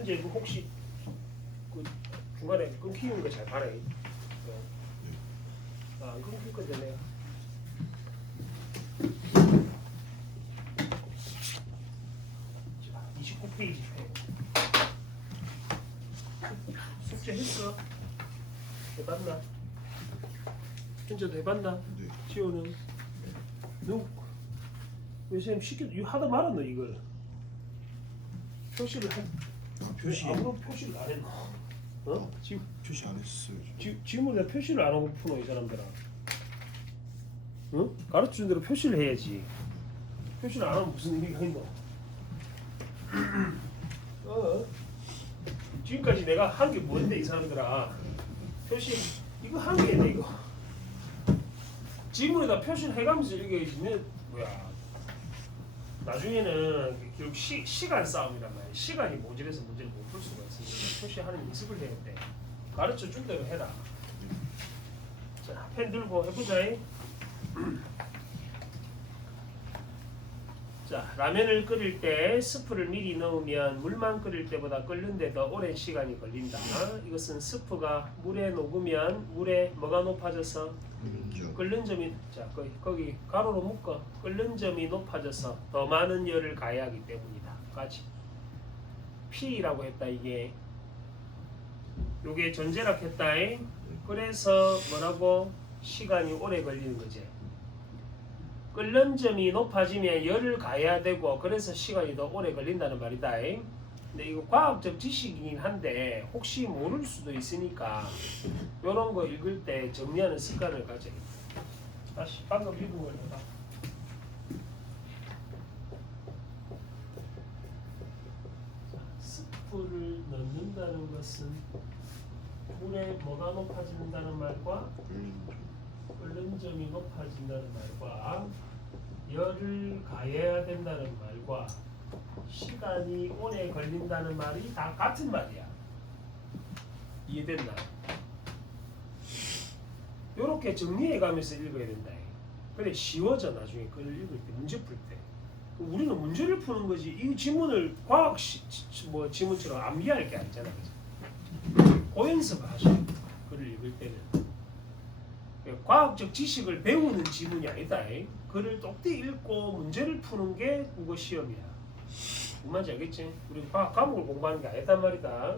현재 그 혹시 그 중간에 끊기는 거 잘 봐라. 안 끊길 거잖아요. 자, 29페이지 숙제 했어? 해봤나? 현재도 해봤나? 네. 지호는? 너 선생님 시켜 하다 말았노 이걸 표시를 한 표시. 아무런 표시를 안 했노? 어? 지금 표시 안 했어요. 지금은 내가 표시를 안 하고 푸노 이 사람들아. 응? 가르쳐준 대로 표시를 해야지. 표시를 안 하면 무슨 의미가 있노? 지금까지 내가 한 게 뭔데 이 사람들아. 표시 이거 한 개네 이거. 지문에다 표시를 해가면서 읽어야지. 뭐야? 나중에는 결국 시간 싸움이란 말이야. 시간이 모자라서 문제를 못 풀 수가 있으니까 표시하는 연습을 해야 돼. 가르쳐 준 대로 해라. 자, 펜 들고 해보자. 자, 라면을 끓일 때 스프를 미리 넣으면 물만 끓일 때보다 끓는데 더 오랜 시간이 걸린다. 이것은 스프가 물에 녹으면 물에 뭐가 높아져서 끓는 점이 자 거기 가로로 묶어 끓는 점이 높아져서 더 많은 열을 가해야 하기 때문이다. 같이 P라고 했다. 이게 요게 전제락 했다. 그래서 뭐라고 시간이 오래 걸리는 거지. 끓는 점이 높아지면 열을 가해야 되고 그래서 시간이 더 오래 걸린다는 말이다. 근데 이거 과학적 지식이긴 한데 혹시 모를 수도 있으니까 이런 거 읽을 때 정리하는 습관을 가져야 돼. 다시 방금 읽은 걸 해봐. 스프를 넣는다는 것은 물에 뭐가 높아진다는 말과 끓는 점이 높아진다는 말과 열을 가해야 된다는 말과 시간이 오래 걸린다는 말이 다 같은 말이야. 이해됐나? 요렇게 정리해가면서 읽어야 된다. 그래 쉬워져. 나중에 글을 읽을 때 문제 풀 때 우리는 문제를 푸는 거지 이 지문을 과학 뭐 지문처럼 암기할 게 아니잖아. 고연습을 하셔. 글을 읽을 때는 과학적 지식을 배우는 지문이 아니다. 글을 똑띠 읽고 문제를 푸는 게 국어 시험이야. 무슨 말인지 알겠지? 우리 과학 과목을 공부하는 게 아니단 말이다.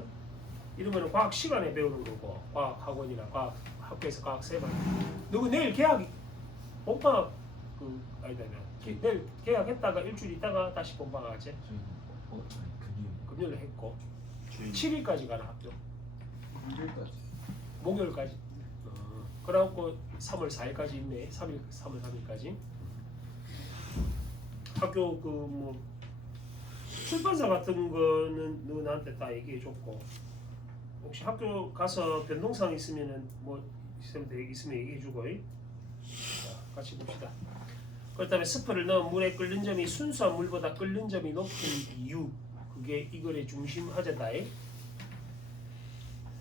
이러면 과학 시간에 배우는 거고 과학 학원이나 과학 학교에서 과학 세반. 너그 내일 계약 본방학 아니다. 내일 계약했다가 일주일 있다가 다시 본방학 하지? 금요일에 했고 7일까지 가는 학교. 목요일까지. 그래갖고 3월 4일까지 있네. 3월 3일까지. 학교 그 뭐 출판사 같은 거는 너 나한테 다 얘기해줬고 혹시 학교 가서 변동사항 있으면은 뭐 있으면 얘기해주고. 자, 같이 봅시다. 그렇다면 스프를 넣은 물에 끓는 점이 순수한 물보다 끓는 점이 높은 이유 그게 이 글의 중심 화제다.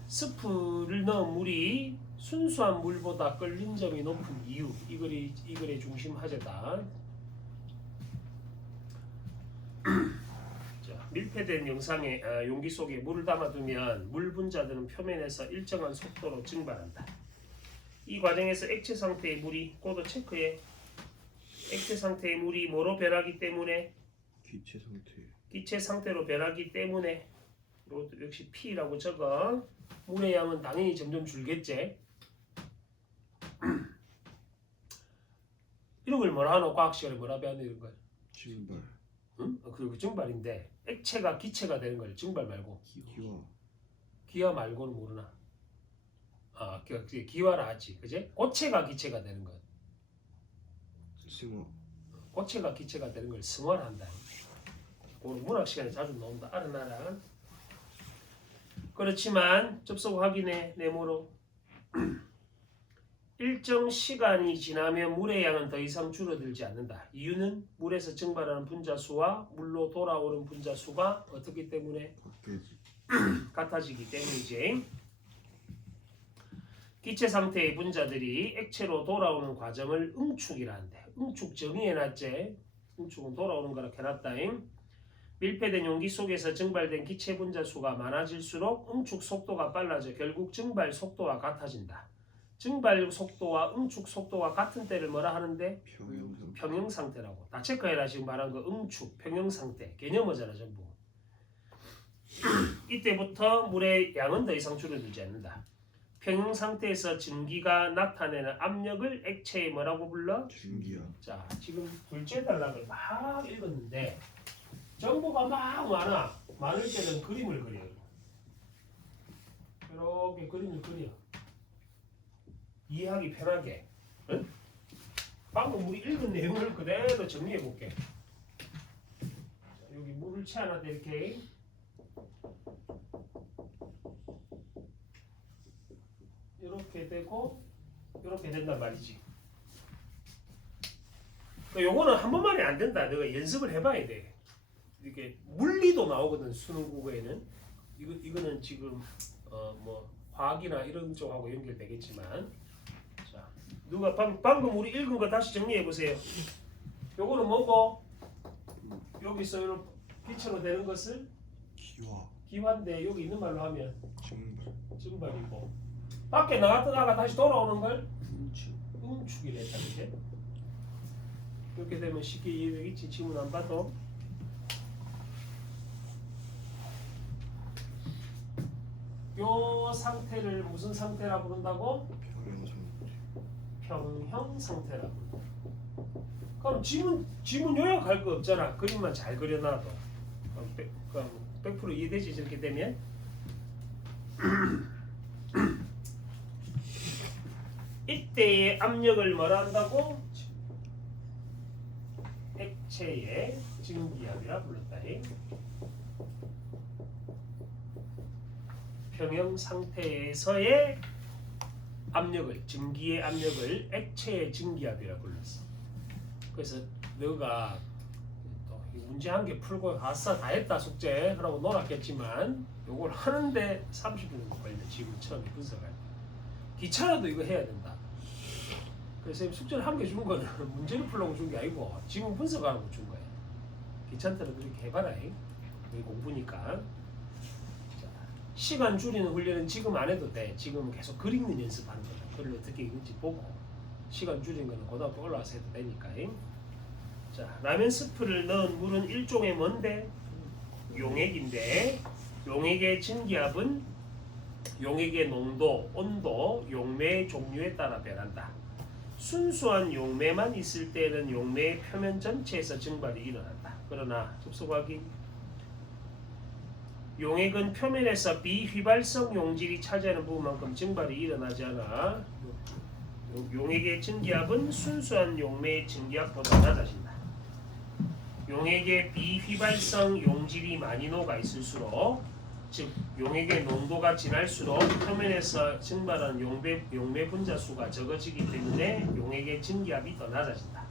스프를 넣은 물이 순수한 물보다 끓는 점이 높은 이유 이 글의 중심 화제다. 자, 밀폐된 영상에 용기 속에 물을 담아두면 물 분자들은 표면에서 일정한 속도로 증발한다. 이 과정에서 액체 상태의 물이 꼬도 체크해. 액체 상태의 물이 뭐로 변하기 때문에 기체 상태로 변하기 때문에 이것도 역시 P라고 적어. 물의 양은 당연히 점점 줄겠지. 이런 걸 뭐라 하노? 과학 시간에 뭐라 배웠노? 이런 걸 증발. 응? 그 증발인데 액체가 기체가 되는 걸 증발 말고 기화. 기화 말고는 모르나? 아, 기화라 하지, 그지? 고체가 기체가 되는 것. 승화. 고체가 기체가 되는 걸 승화한다. 오늘 문학 시간에 자주 나온다. 알아놔라. 그렇지만 접속 확인해. 네모로 일정 시간이 지나면 물의 양은 더 이상 줄어들지 않는다. 이유는 물에서 증발하는 분자 수와 물로 돌아오는 분자 수가 어떻기 때문에 같아지기 때문이지. 기체 상태의 분자들이 액체로 돌아오는 과정을 응축이라 한대. 응축 정의해놨지. 응축은 돌아오는 거라 해놨다. 밀폐된 용기 속에서 증발된 기체 분자 수가 많아질수록 응축 속도가 빨라져 결국 증발 속도와 같아진다. 증발 속도와 응축 속도가 같은 때를 뭐라 하는데? 평형상. 평형 상태라고. 다 체크해라. 지금 말한 거 응축, 평형 상태. 개념어잖아 전부. 이때부터 물의 양은 더 이상 줄어들지 않는다. 평형 상태에서 증기가 나타내는 압력을 액체에 뭐라고 불러? 증기야. 자, 지금 둘째 단락을 막 읽었는데 정보가 막 많아. 많을 때는 그림을 그려요. 이렇게 그림을 그려. 이해하기 편하게. 응? 방금 우리 읽은 내용을 그대로 정리해 볼게. 여기 물을 채워놨다 이렇게. 이렇게 되고 이렇게 된단 말이지. 요거는 한 번만에 안 된다. 내가 연습을 해봐야 돼. 이렇게 물리도 나오거든 수능 국어에는. 이거는 지금 뭐 화학이나 이런 쪽하고 연결되겠지만, 자 누가 방금 우리 읽은 거 다시 정리해 보세요. 요거는 뭐고? 여기서 이런 빛으로 되는 것을 기화. 기화인데 여기 있는 말로 하면 증발. 증발이고, 밖에 나갔다가 다시 돌아오는 걸 응축. 응축이랬다. 이제 이렇게 되면 쉽게 이해되겠지. 지문 안 봐도. 요 상태를 무슨 상태라 부른다고? 평형상. 평형 상태라 부른다. 그럼 지문 요약할 거 없잖아. 그림만 잘 그려놔도. 그럼 100% 이해되지. 이렇게 되면. 이때의 압력을 뭐라 한다고? 액체의 증기압이라 불렀다. 평형 상태에서의 압력을, 증기의 압력을 액체의 증기압이라 불렀어. 그래서 너가 또 문제 한 개 풀고 아싸 다 했다 숙제 하라고 놀았겠지만 요걸 하는데 30분 정도 걸려. 지금 처음에 분석할 때. 기차라도 이거 해야 된다. 그래서 숙제를 한 개 준 거는 문제를 풀려고 준 게 아니고 지금 분석하라고 준 거야. 귀찮더라도 그렇게 해봐라. 우리 공부니까. 자, 시간 줄이는 훈련은 지금 안 해도 돼. 지금 계속 글 읽는 연습하는 거다. 글을 어떻게 읽는지 보고 시간 줄이는 거는 고등학교 올라와서 해도 되니까. 자, 라면 스프를 넣은 물은 일종의 뭔데? 용액인데 용액의 증기압은 용액의 농도, 온도, 용매의 종류에 따라 변한다. 순수한 용매만 있을 때는 용매의 표면 전체에서 증발이 일어난다. 그러나 접속 확인. 용액은 표면에서 비휘발성 용질이 차지하는 부분만큼 증발이 일어나지 않아 용액의 증기압은 순수한 용매의 증기압보다 낮아진다. 용액에 비휘발성 용질이 많이 녹아 있을수록, 즉 용액의 농도가 진할수록 표면에서 증발한 용매 분자 수가 적어지기 때문에 용액의 증기압이 더 낮아진다.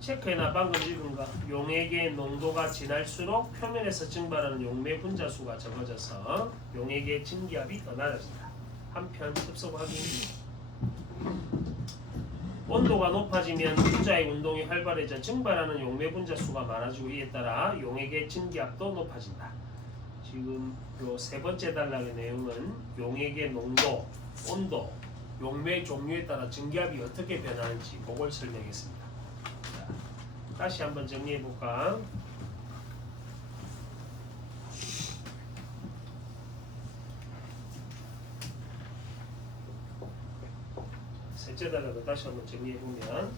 체크해놔. 방금 읽은 거. 용액의 농도가 진할수록 표면에서 증발하는 용매 분자 수가 적어져서 용액의 증기압이 더 낮아진다. 한편 흡속 확인. 온도가 높아지면 분자의 운동이 활발해져 증발하는 용매 분자 수가 많아지고 이에 따라 용액의 증기압도 높아진다. 지금 요 세 번째 단락의 내용은 용액의 농도, 온도, 용매 종류에 따라 증기압이 어떻게 변하는지 그걸 설명했습니다. 자, 다시 한번 정리해 볼까? 셋째 단락을 다시 한번 정리해 보면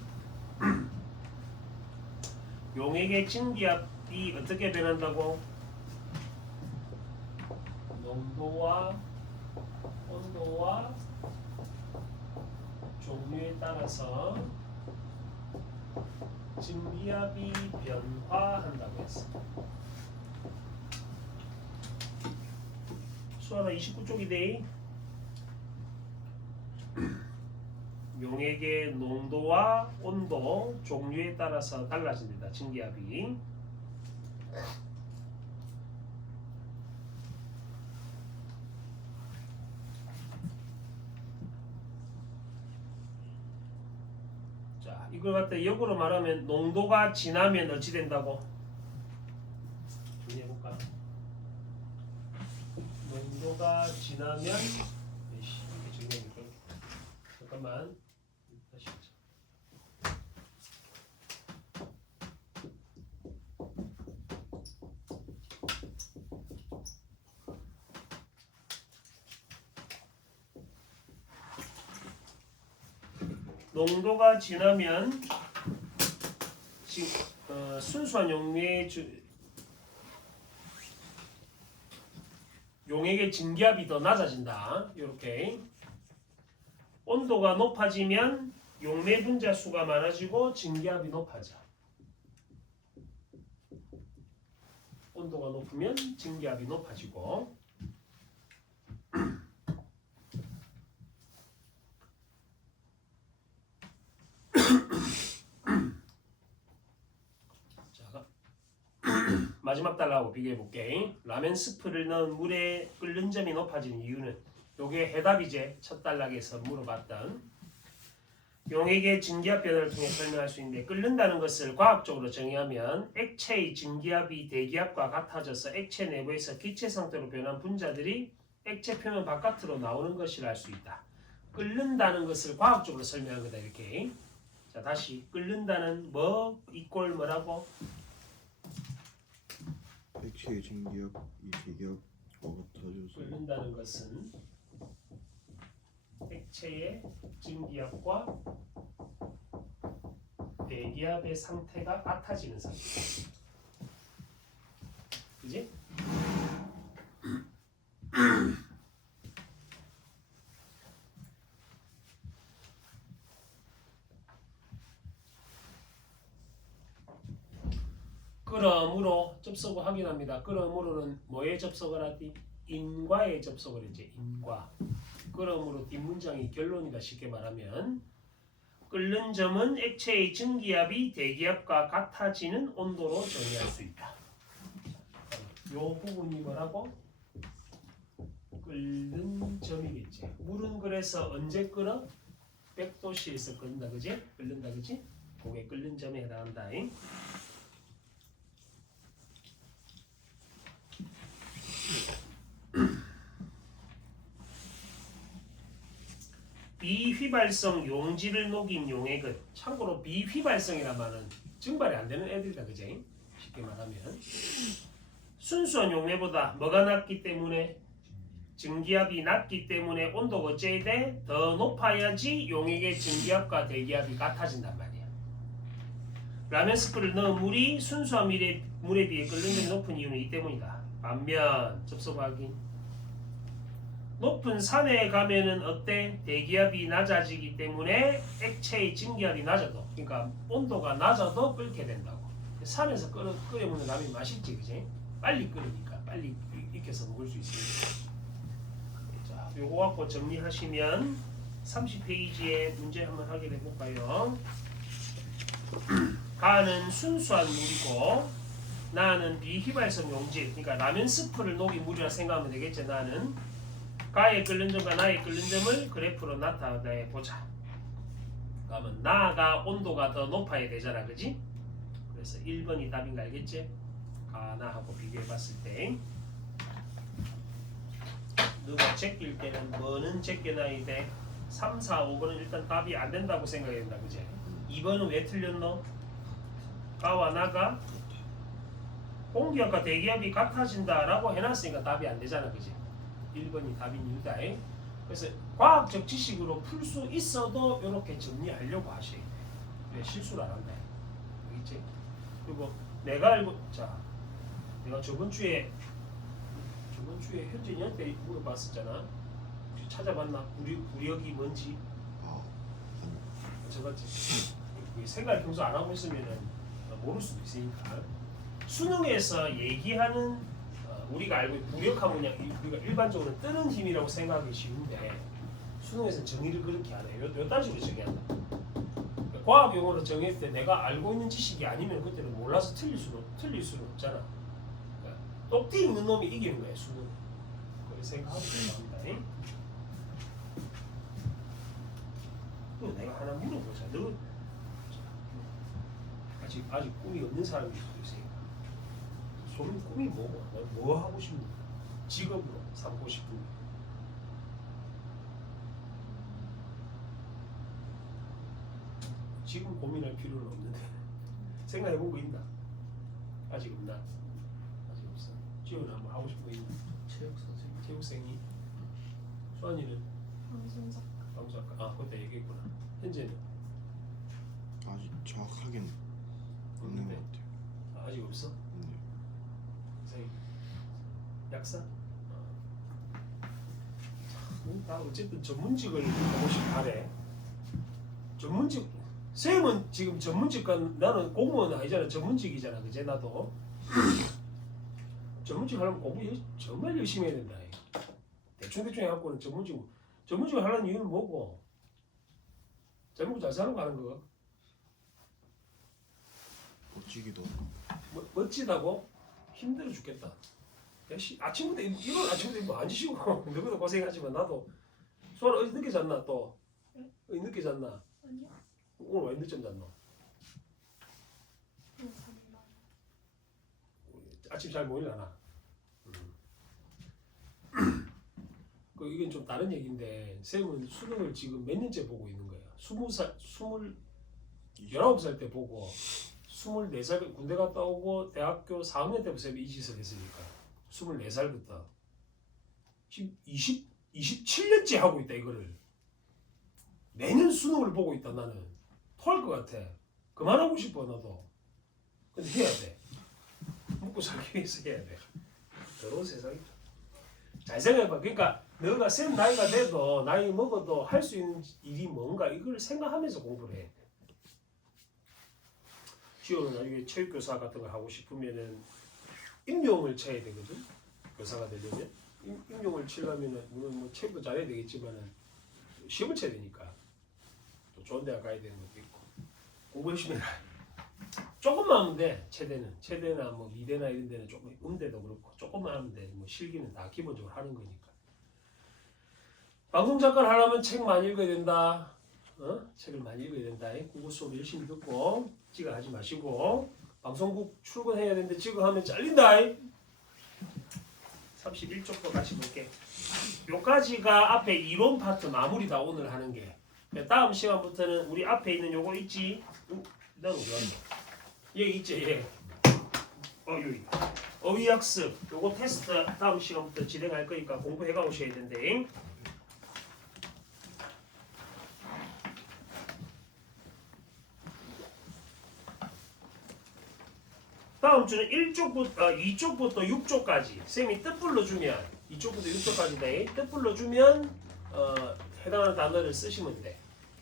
용액의 증기압이 어떻게 변한다고? 농도와 온도와 종류에 따라서 증기압이 변화한다고 했어. 수아나 29쪽이데. 용액의 농도와 온도, 종류에 따라서 달라집니다. 증기압이. 자, 이걸 갖다 역으로 말하면 농도가 진하면 어찌 된다고? 농도가 지나면 이게 중요하니까 잠깐만 다시 하자. 농도가 지나면 지금 순수한 용액의 증기압이 더 낮아진다. 이렇게 온도가 높아지면 용매 분자 수가 많아지고 증기압이 높아져. 온도가 높으면 증기압이 높아지고 마지막 달라고 비교해 볼게. 라면 스프를 넣은 물에 끓는 점이 높아지는 이유는 요게 해답이제. 첫 단락에서 물어봤던 용액의 증기압 변화를 통해 설명할 수 있는데, 끓는다는 것을 과학적으로 정의하면 액체의 증기압이 대기압과 같아져서 액체 내부에서 기체 상태로 변한 분자들이 액체 표면 바깥으로 나오는 것을 알 수 있다. 끓는다는 것을 과학적으로 설명한 거다. 이렇게. 자, 다시 끓는다는 뭐 이꼴 뭐라고? 액체의 증기압 이 대기압과 같아져서 끓는다는 것은 액체의 증기압과 대기압의 상태가 같아지는 상태. 그지? 그러므로 접속을 확인합니다. 그러므로는 뭐에 접속을 하지? 인과에 접속을 했지. 인과. 그러므로 뒷문장이 결론이다. 쉽게 말하면 끓는 점은 액체의 증기압이 대기압과 같아지는 온도로 정의할 수 있다. 요 부분이 뭐라고? 끓는 점이겠지. 물은 그래서 언제 끓어? 100도씨에서 끓는다. 그지? 끓는다. 그지? 그게 끓는 점에 해당한다. 비휘발성 용지를 녹인 용액은, 참고로 비휘발성이란 말은 증발이 안 되는 애들이다. 그지? 쉽게 말하면 순수한 용매보다 뭐가 낮기 때문에? 증기압이 낮기 때문에 온도가 어째야 돼? 더 높아야지 용액의 증기압과 대기압이 같아진단 말이야. 라면 스프를 넣은 물이 순수한 물에 비해 끓는 점이 높은 이유는 이 때문이다. 반면 접속하기 높은 산에 가면은 어때? 대기압이 낮아지기 때문에 액체의 증기압이 낮아도, 그러니까 온도가 낮아도 끓게 된다고. 산에서 끓여먹는 라면이 맛있지, 그지? 빨리 끓으니까 빨리 익혀서 먹을 수 있으니까. 자, 요거 갖고 정리하시면 30페이지에 문제 한번 확인해 볼까요? 가는 순수한 물이고 나는 비휘발성 용질, 그러니까 라면 스프를 녹인 물이라 생각하면 되겠죠. 나는 가의 끓는 점과 나의 끓는 점을 그래프로 나타내 보자. 그러면 나가 온도가 더 높아야 되잖아, 그지? 그래서 1번이 답인 거 알겠지? 가나하고 비교해 봤을 때 누가 제낄 때는 뭐는 제껴놔야 돼? 3, 4, 5번은 일단 답이 안 된다고 생각해야 된다, 그지? 2번은 왜 틀렸노? 가와 나가 공기압과 대기압이 같아진다라고 해놨으니까 답이 안 되잖아, 그지? 1번이 답인 이유다. 그래서 과학적 지식으로 풀 수 있어도 이렇게 정리하려고 하셔야 돼. 왜 실수를 안 한다. 알겠지? 그리고 내가 알고, 자, 내가 저번 주에 현진이한테 물어봤었잖아. 혹시 찾아봤나? 구력이 뭔지? 저봤지. 생각을 평소 안 하고 있으면은 모를 수도 있으니까. 수능에서 얘기하는 우리가 알고 있는 구력하면 그냥 우리가 일반적으로 뜨는 힘이라고 생각하기 쉬운데 수능에서는 정의를 그렇게 안 해요. 요 따식으로 정의한다. 그러니까 과학 용어로 정의할 때 내가 알고 있는 지식이 아니면 그때는 몰라서 틀릴 수는 없잖아. 그러니까 똑띠 있는 놈이 이기는 거야, 수능. 그렇게 생각하고 있습니다. 그럼 내가 하나 물어보자. 너 아직 꿈이 없는 사람일 수도 있으니까. 소민 꿈이 뭐고? 뭐 하고 싶니? 직업으로 삼고 싶은 지금 고민할 필요는 없는데 생각해본 거 있나? 아직 없나? 아직 없어. 지금 한번 하고 싶은 거 있나? 체육 선생님. 체육생이 수환이는 방송작 방송학과 그때 얘기했구나. 현재는 아직 정확하게는 없는 없는데? 것 같아요. 아직 없어? 네. 선생님 약사? 다 어쨌든 전문직을 하고 싶다래. 전문직 쌤은 지금 전문직과 나는 공무원 아니잖아. 전문직이잖아. 그제 나도 전문직 하려면 공부 정말 열심히 해야 된다. 대충 해갖고는 전문직을 하려는 이유는 뭐고? 잘 먹고 잘 사는 거 하는 거. 멋지기도 하고. 멋지다고? 힘들어 죽겠다. 야, 아침부터 이런 아침부터 뭐 안 쉬고 너희도 고생하지만 나도 수아는 어제 늦게 잤나 또? 어제 늦게 잤나? 아니요. 오늘 왜 늦잠 잤노? 감사합니다. 아침 잘 못 일어나. 그 이건 좀 다른 얘기인데 쌤은 수능을 지금 몇 년째 보고 있는 거야. 19살 때 보고 24살 군대 갔다 오고 대학교 4학년 때부터 쌤이 이지설 했으니까 24살부터 지금 27년째 하고 있다 이거를. 매년 수능을 보고 있다 나는. 토할 것 같아. 그만하고 싶어 나도. 근데 해야 돼. 먹고 살기 위해서 해야 돼. 더러운 세상이다. 잘 생각해봐. 그러니까 너가 쌤 나이가 돼도 나이 먹어도 할 수 있는 일이 뭔가 이걸 생각하면서 공부를 해. 지호는 나중에 체육교사 같은 거 하고 싶으면은 임용을 쳐야 되거든. 교사가 되려면 임용을 치려면은 물론 뭐 체육도 잘해야 되겠지만은 시험을 쳐야 되니까 또 좋은 대학 가야 되는 것도 있고 공부 열심히 해라. 조금만 하면 돼. 체대나 뭐 이대나 이런 데는 조금 음대도 그렇고 조금만 하면 돼. 뭐 실기는 다 기본적으로 하는 거니까. 방송 작가를 하려면 책 많이 읽어야 된다. 책을 많이 읽어야 된다. 국어 수업 열심히 듣고 지각하지 마시고 방송국 출근해야 되는데 지각하면 잘린다. 31쪽도 다시 볼게. 요까지가 앞에 이론 파트 마무리다 오늘 하는 게. 다음 시간부터는 우리 앞에 있는 요거 있지? 난 어디 갔어? 여기 있지? 예. 여기. 어휘학습 요거 테스트 다음 시간부터 진행할 거니까 공부해가 오셔야 된대. 다음 주는 2쪽부터 6쪽까지 쌤이 뜻 불러주면 2쪽부터 6쪽까지인데 뜻 불러주면 해당하는 단어를 쓰시면 돼.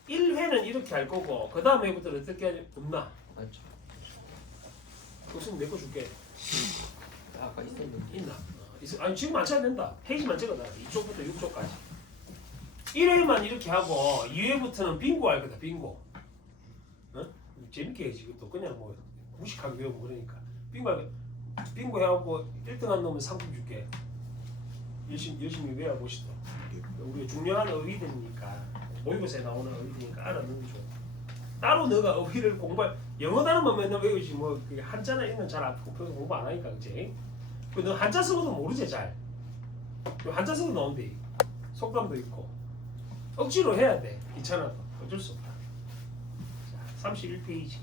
1회는 이렇게 할 거고 그 다음 회부터는 어떻게 하냐? 없나? 맞죠. 그것은 내 거 줄게. 아까 있었는데. 있나? 아니 지금 안 쳐야 된다. 페이지만 찍어놔. 2쪽부터 6쪽까지. 1회만 이렇게 하고 2회부터는 빙고 할 거다. 빙고. 재밌게 해야지. 또 그냥 뭐 무식하게 외우고 그러니까. 빙고 해갖고 1등한 놈은 상품 줄게. 열심히 외워보시죠. 우리가 중요한 어휘들이니까 모의고사에 나오는 어휘니까 알아두는 게 좋아. 따로 너가 어휘를 공부할 영어 단어만 맨날 외우지 뭐 한자나 이런 건 잘 아프고 그런 거 공부 안 하니까 그치? 너 한자 쓰고도 모르지 잘. 한자 쓰고 나온대. 속담도 있고 억지로 해야 돼. 귀찮아도 어쩔 수 없다. 자, 31페이지.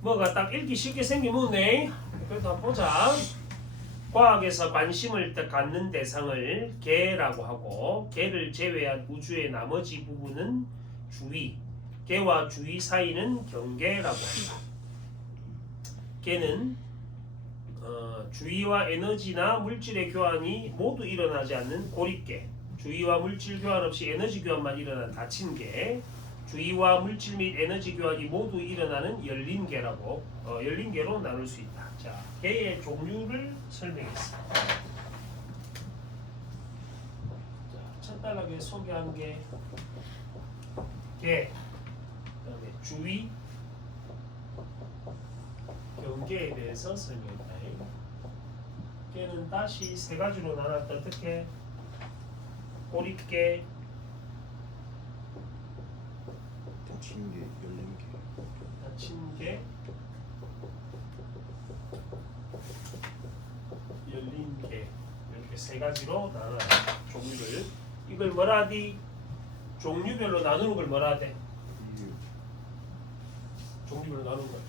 뭐가 딱 읽기 쉽게 생기면 그래도 한번 보자. 과학에서 관심을 갖는 대상을 개라고 하고 개를 제외한 우주의 나머지 부분은 주위, 개와 주위 사이는 경계라고 한다. 개는 주위와 에너지나 물질의 교환이 모두 일어나지 않는 고립개, 주위와 물질 교환 없이 에너지 교환만 일어나는 닫힌 개, 주위와 물질 및 에너지 교환이 모두 일어나는 열린 개라고 열린 개로 나눌 수 있다. 자, 개의 종류를 설명했어. 자, 첫 단락에 소개한 개, 그다음에 주위, 경계에 대해서 설명했다. 개는 다시 세 가지로 나눴다. 어떻게? 고립개, 닫힌 게 열린 게. 닫힌 개, 세 가지로 나눠 종류를. 이걸 뭐라 하디? 종류별로 나누는 걸 뭐라 하대? 종류별로 나누는 걸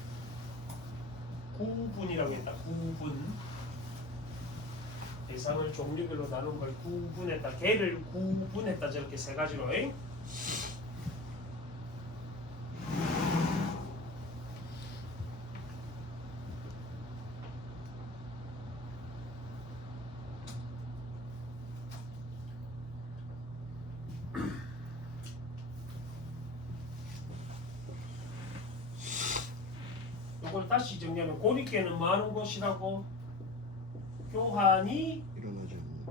구분이라고 했다. 구분. 대상을 종류별로 나눈 걸 구분했다. 개를 구분했다. 저렇게 세 가지로. 이걸 다시 정리하면 고립계는 뭐 하는 것이라고? 교환이 일어나지 않는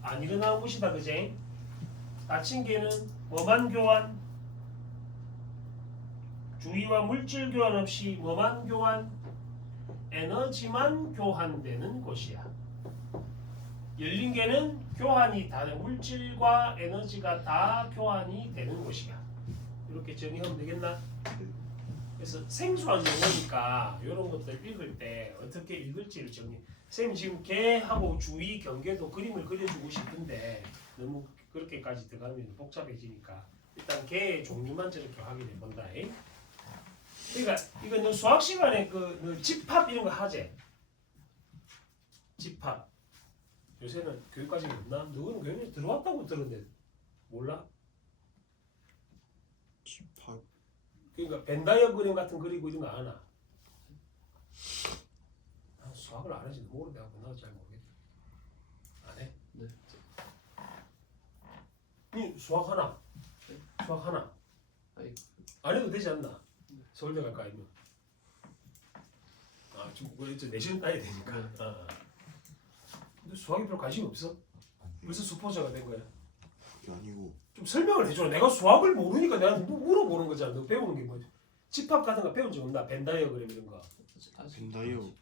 안 일어나는 것이다. 그제? 닫힌 개는 뭐만 교환? 주의와 물질 교환 없이 뭐만 교환? 에너지만 교환되는 것이야. 열린 개는 교환이 다 물질과 에너지가 다 교환이 되는 것이야. 이렇게 정의하면 되겠나? 그래서 생소한 용어니까 이런 것들 읽을 때 어떻게 읽을지를 정리. 선생님 지금 개하고 주의 경계도 그림을 그려주고 싶은데 너무 그렇게까지 들어가면 복잡해지니까 일단 개의 종류만 저렇게 확인해 본다. 그러니까 이거 너 수학 시간에 너 집합 이런 거 하지? 집합. 요새는 교육까지 없나? 너는 교육에 들어왔다고 들었는데 몰라? 집합 그러니까 벤다이어 그림 같은 그리고 이런 거 안 하나? 난 수학을 안 해서 모르겠고 나도 잘 모르겠다. 안 해? 네. 니 수학 하나? 네. 수학 하나? 아이, 안 해도 되지 않나? 서울대 갈까 아니면? 아 지금 뭐 이제 내신 따야 되니까. 네. 근데 수학에 별로 관심 없어? 벌써 수포자가 된 거야? 그게 아니고 좀 설명을 해줘. 내가 수학을 모르니까 내가 물어보는 거잖아. 너 배우는 게 뭐지? 집합 같은 거 배운 적 없나? 벤다이어그램 이런 거. 아직 벤다이어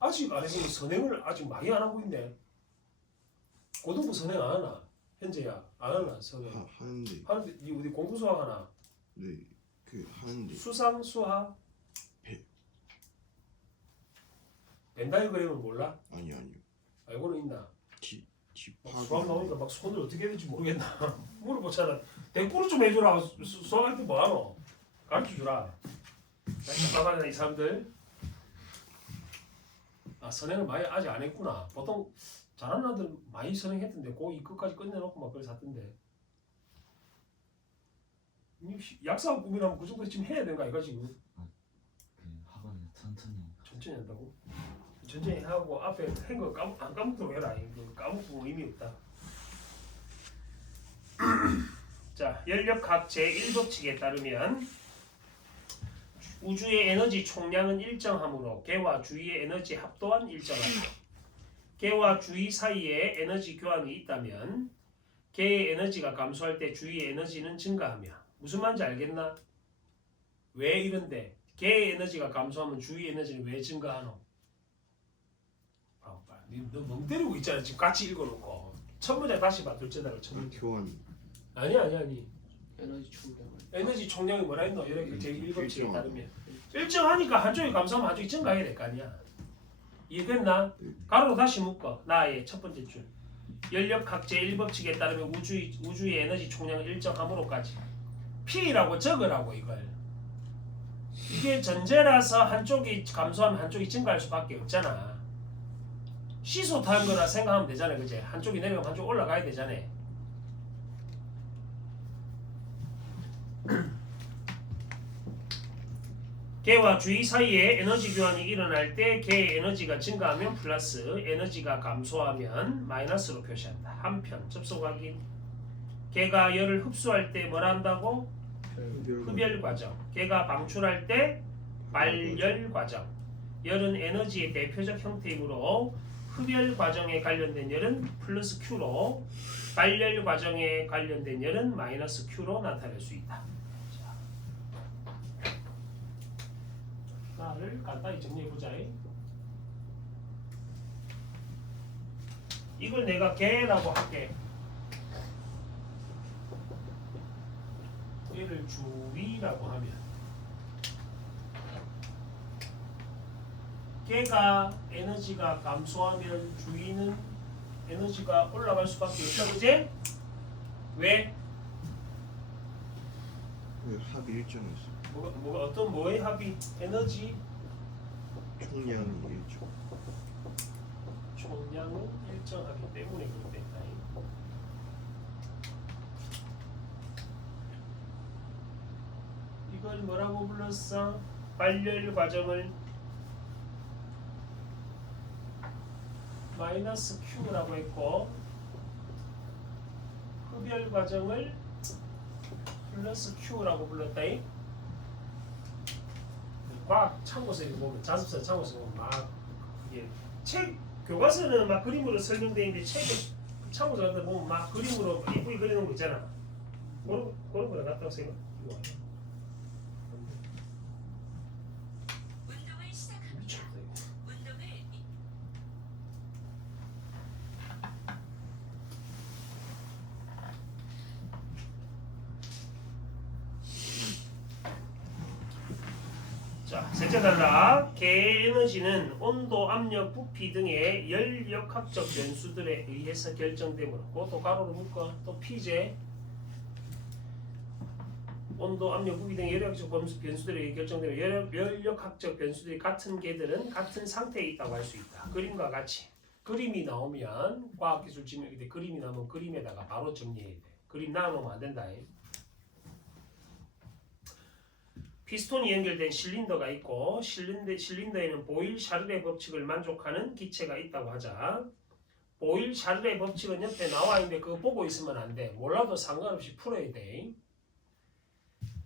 아직 안 했으면 선행을 아직 많이 안 하고 있네. 고등부 선행 안 하나? 현재야 안 하나 선행? 하는데 하는데 니 어디 공부 수학 하나? 네 그 하는데 수상 수학? 벤다이어그램은 몰라? 아니요 알고는 있나? 막 집합 수학 나오니까 막 손을 어떻게 해야 될지 모르겠나? 물어보잖아. 대꾸를 좀 해주라. 수학할 때 뭐하노? 가르쳐주라. 답답하잖아 이 사람들. 아 선행을 많이 아직 안 했구나. 보통 잘하는 아들 많이 선행했던데 고2 끝까지 끝내놓고 막 그걸 샀던데. 약사하고 꿈이라면 그 정도 지금 해야 되는가 이거 지금. 그 학원에 천천히 천천히 한다고? 천천히 하고 앞에 한 거 안 까먹도록 해라. 이거 까먹고 의미 없다. 자, 연력학 제1법칙에 따르면 우주의 에너지 총량은 일정하므로 개와 주위의 에너지 합 또한 일정하다. 개와 주위 사이에 에너지 교환이 있다면 개의 에너지가 감소할 때 주위의 에너지는 증가하며 무슨 말인지 알겠나? 왜 이런데? 개의 에너지가 감소하면 주위 에너지는 왜 증가하노? 너 멍 때리고 있잖아. 지금 같이 읽어놓고 첫 문장 다시 봐. 둘째 단어 첫 문장. 교환 아니 에너지 충격을 에너지 총량이 뭐라 했노? 이렇게 제1법칙에 일정하다. 따르면 일정하니까 한쪽이 감소하면 한쪽이 증가해야 될 거 아니야. 이해됐나? 가로로 다시 묶어. 나의 첫 번째 줄. 연력학 제1법칙에 따르면 우주의 에너지 총량은 일정함으로까지 P라고 적으라고 이걸. 이게 전제라서 한쪽이 감소하면 한쪽이 증가할 수밖에 없잖아. 시소 타는 거라 생각하면 되잖아. 그제? 한쪽이 내려가면 한쪽 올라가야 되잖아. 개와 주위 사이에 에너지 교환이 일어날 때 개의 에너지가 증가하면 플러스, 에너지가 감소하면 마이너스로 표시한다. 한편 접속 확인. 개가 열을 흡수할 때 뭐라 한다고? 흡열 과정. 개가 방출할 때 발열 과정. 열은 에너지의 대표적 형태이므로 흡열 과정에 관련된 열은 플러스 Q로 발열 과정에 관련된 열은 마이너스 Q로 나타낼 수 있다. 하나를 간단히 정리해보자. 이걸 내가 개라고 할게. 얘를 주위라고 하면 개가 에너지가 감소하면 주위는 에너지가 올라갈 수밖에 없다. 그지? 왜? 왜 합이 일정했어? 뭐가 어떤 뭐의 합이 에너지 총량이 일정. 총량은 일정하기 때문에 그렇다. 이걸 뭐라고 불렀어? 발열 과정을 마이너스 Q라고 했고 흡열 과정을 플러스 Q라고 불렀다잉. 과학 참고서에 보면 자습서 참고서 보면 막 이게 책 교과서는 막 그림으로 설명되어 있는데 책 참고서 같은 데 보면 막 그림으로 예쁘게 그리는 거 있잖아. 그런 거를 갖다 생각. 이거 아니야? 운동을 시작합니다. 미쳤다 이거. 운동을 자, 셋째 단락. 개의 에너지는 온도, 압력, 부피 등의 열역학적 변수들에 의해서 결정되므로 그것도 가로로 묶어. 또 P제 온도, 압력, 부피 등의 열역학적 변수들에 의해 결정되므로 열역학적 변수들이 같은 개들은 같은 상태에 있다고 할 수 있다. 그림과 같이 그림이 나오면 과학기술 지명일 때 그림이 나오면 그림에다가 바로 정리해야 돼. 그림 나오면 안 된다. 피스톤이 연결된 실린더가 있고 실린더에는 보일-샤를의 법칙을 만족하는 기체가 있다고 하자. 보일-샤를의 법칙은 옆에 나와 있는데 그거 보고 있으면 안 돼. 몰라도 상관없이 풀어야 돼.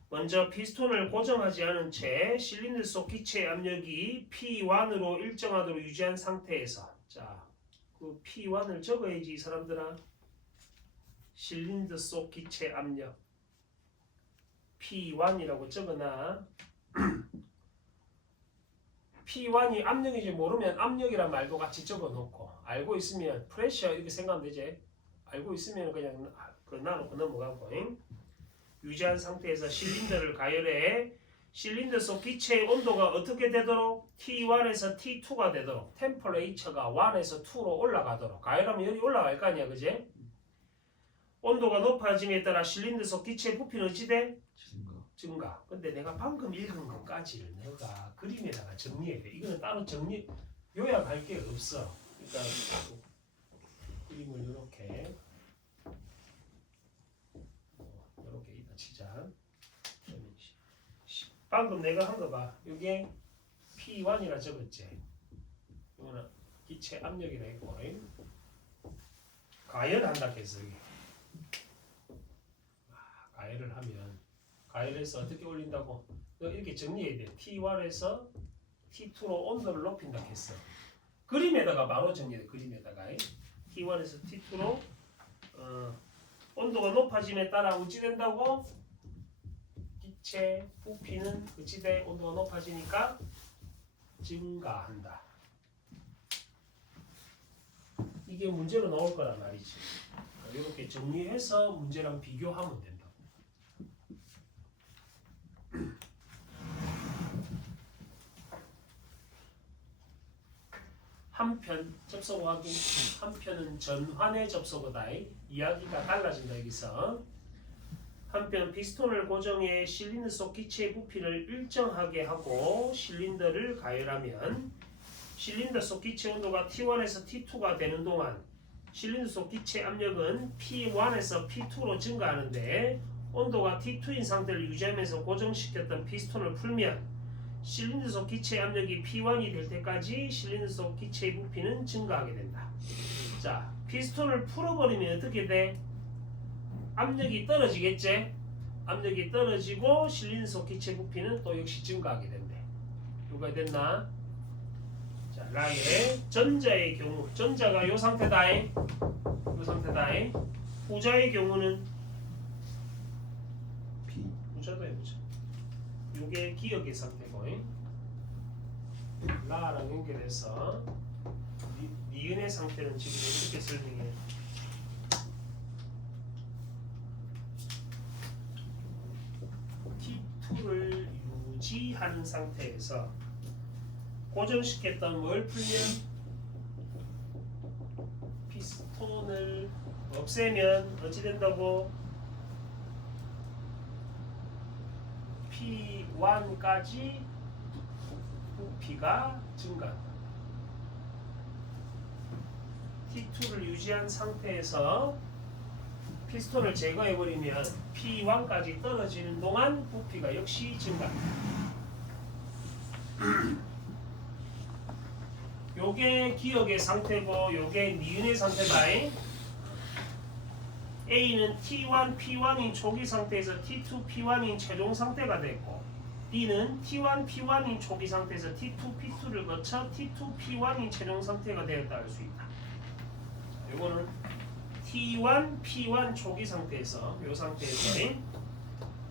먼저 피스톤을 고정하지 않은 채 실린더 속 기체의 압력이 P1으로 일정하도록 유지한 상태에서 자, 그 P1을 적어야지 이 사람들아. 실린더 속 기체 압력 P1이라고 적어놔. P1이 압력인지 모르면 압력이란 말도 같이 적어놓고 알고 있으면 프레셔 이렇게 생각하면 되지. 알고 있으면 그냥 놔놓고 넘어가고 유지한 상태에서 실린더를 가열해 실린더 속 기체의 온도가 어떻게 되도록 T1에서 T2가 되도록 템퍼레이처가 1에서 2로 올라가도록 가열하면 열이 올라갈 거 아니야. 그지? 온도가 높아짐에 따라 실린더 속 기체의 부피는 어찌 돼? 증가. 근데 내가 방금 읽은 것까지를 내가 그림에다가 정리해야 돼. 이거는 따로 정리 요약할 게 없어. 그러니까 그림을 이렇게 이따 치자. 방금 내가 한 거 봐. 이게 P1이라 적었지. 이거는 기체 압력이라 했고 가열한다 했어. 가열을 하면 가열해서 어떻게 올린다고? 이렇게 정리해야 돼. T1에서 T2로 온도를 높인다 했어. 그림에다가 바로 정리해. 그림에다가 T1에서 T2로 온도가 높아짐에 따라 어찌 된다고? 기체 부피는 어찌 돼? 온도가 높아지니까 증가한다. 이게 문제로 나올 거란 말이지. 이렇게 정리해서 문제랑 비교하면 된다. 한편 접속 확인. 한편은 전환의 접속어다. 이야기가 달라진다 여기서. 한편 피스톤을 고정해 실린더 속 기체의 부피를 일정하게 하고 실린더를 가열하면 실린더 속 기체 온도가 T1에서 T2가 되는 동안 실린더 속 기체 압력은 P1에서 P2로 증가하는데 온도가 T2인 상태를 유지하면서 고정시켰던 피스톤을 풀면 실린더 속 기체 압력이 P1이 될 때까지 실린더 속 기체의 부피는 증가하게 된다. 자, 피스톤을 풀어버리면 어떻게 돼? 압력이 떨어지겠지? 압력이 떨어지고 실린더 속 기체 부피는 또 역시 증가하게 된대. 누가 됐나? 자, 라의 전자의 경우, 전자가 요 상태다. 요 상태다. 후자의 경우는 P. 후자도 해보자. 요게 기억의 상태고 라랑 연결해서 니은의 상태는 지금 이렇게 설명해. T2를 유지하는 상태에서 고정시켰던 뭘 풀면 없애면 어찌 된다고? P1까지 부피가 증가한다. T2를 유지한 상태에서 피스톤을 제거해버리면 P1까지 떨어지는 동안 부피가 역시 증가합니다. 요게 기역의 상태고 요게 니은의 상태다. A는 T1, P1인 초기 상태에서 T2, P1인 최종 상태가 됐고 B는 T1, P1인 초기 상태에서 T2, P2를 거쳐 T2, P1인 최종 상태가 되었다 할 수 있다. 요거는 T1, P1 초기 상태에서 요 상태에서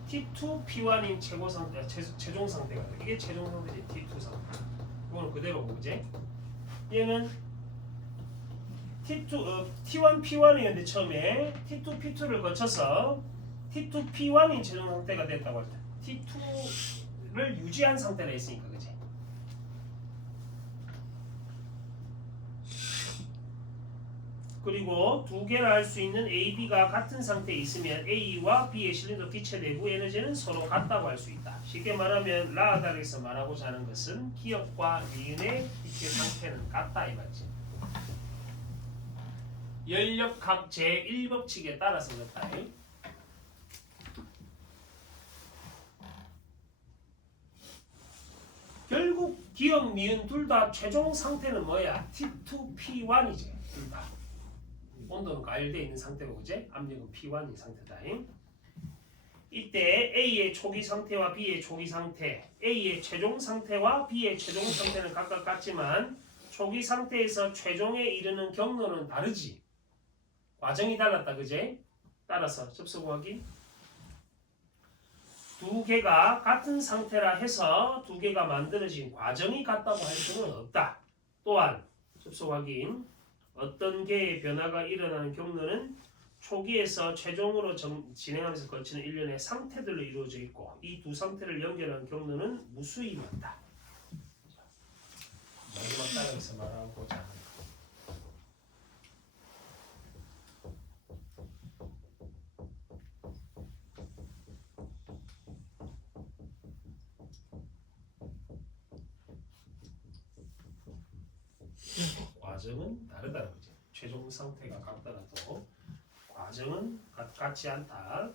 T2, P1인 최고 상태, 최종 상태가 돼. 이게 최종 상태지 T2 상태. 이거는 그대로고 그제? 얘는 T1, P1이었는데 처음에 T2, P2를 거쳐서 T2, P1인 최종 상태가 됐다고 할 때 T2를 유지한 상태라 했으니까 그제? 그리고 두 개를 할 수 있는 A, B가 같은 상태에 있으면 A와 B의 실린더 기체 내부 에너지는 서로 같다고 할 수 있다. 쉽게 말하면 라하달에서 말하고자 하는 것은 기역과 니은의 기체 상태는 같다 이 말이지. 연력학 제1법칙에 따라서 그렇다. 결국 기역, 니은 둘 다 최종 상태는 뭐야? T2, P1이지. 둘 다. 온도는 가열되어 있는 상태고 그제? 압력은 P1인 상태다. 이때 A의 초기 상태와 B의 초기 상태, A의 최종 상태와 B의 최종 상태는 각각 같지만 초기 상태에서 최종에 이르는 경로는 다르지. 과정이 달랐다 그제? 따라서 접속하기 두 개가 같은 상태라 해서 두 개가 만들어진 과정이 같다고 할 수는 없다. 또한 접속 확인 어떤 개의 변화가 일어나는 경로는 초기에서 최종으로 진행하면서 거치는 일련의 상태들로 이루어져 있고 이 두 상태를 연결하는 경로는 무수히 많다. 마지막 따라서 말하고자 합니다. 과정은 다르다는 거죠. 최종 상태가 같더라도 과정은 같지 않다.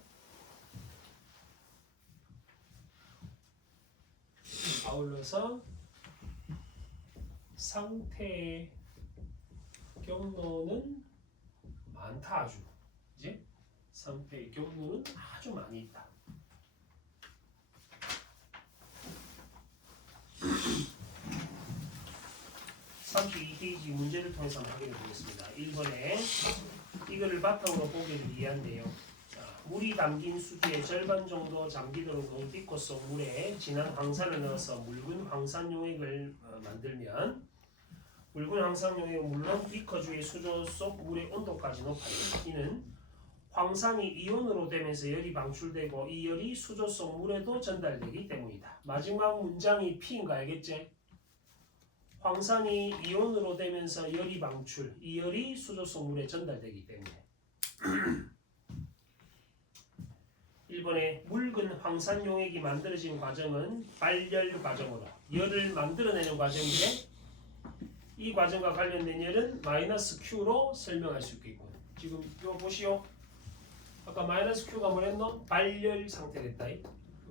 아울러서 상태의 경로는 많다 아주. 이제 상태의 경로는 아주 많이 있다. (32페이지) 문제를 통해서 한번 확인해 보겠습니다. 1번에 이거를 바탕으로 보기를 위한 내용. 자, 물이 담긴 수지의 절반 정도 잠기도록 넣은 비코 속 물에 진한 황산을 넣어서 묽은 황산 용액을 만들면 묽은 황산 용액은 물론 비커 주의 수조 속 물의 온도까지 높아요. 이는 황산이 이온으로 되면서 열이 방출되고 이 열이 수조 속 물에도 전달되기 때문이다. 마지막 문장이 P인 거 알겠지? 황산이 이온으로 되면서 열이 방출, 이 열이 수조 속 물에 전달되기 때문에 1번에 묽은 황산 용액이 만들어진 과정은 발열 과정으로 열을 만들어내는 과정인데 이 과정과 관련된 열은 마이너스 Q로 설명할 수 있겠고 지금 이거 보시오. 아까 마이너스 Q가 뭐랬노? 발열 상태 됐다.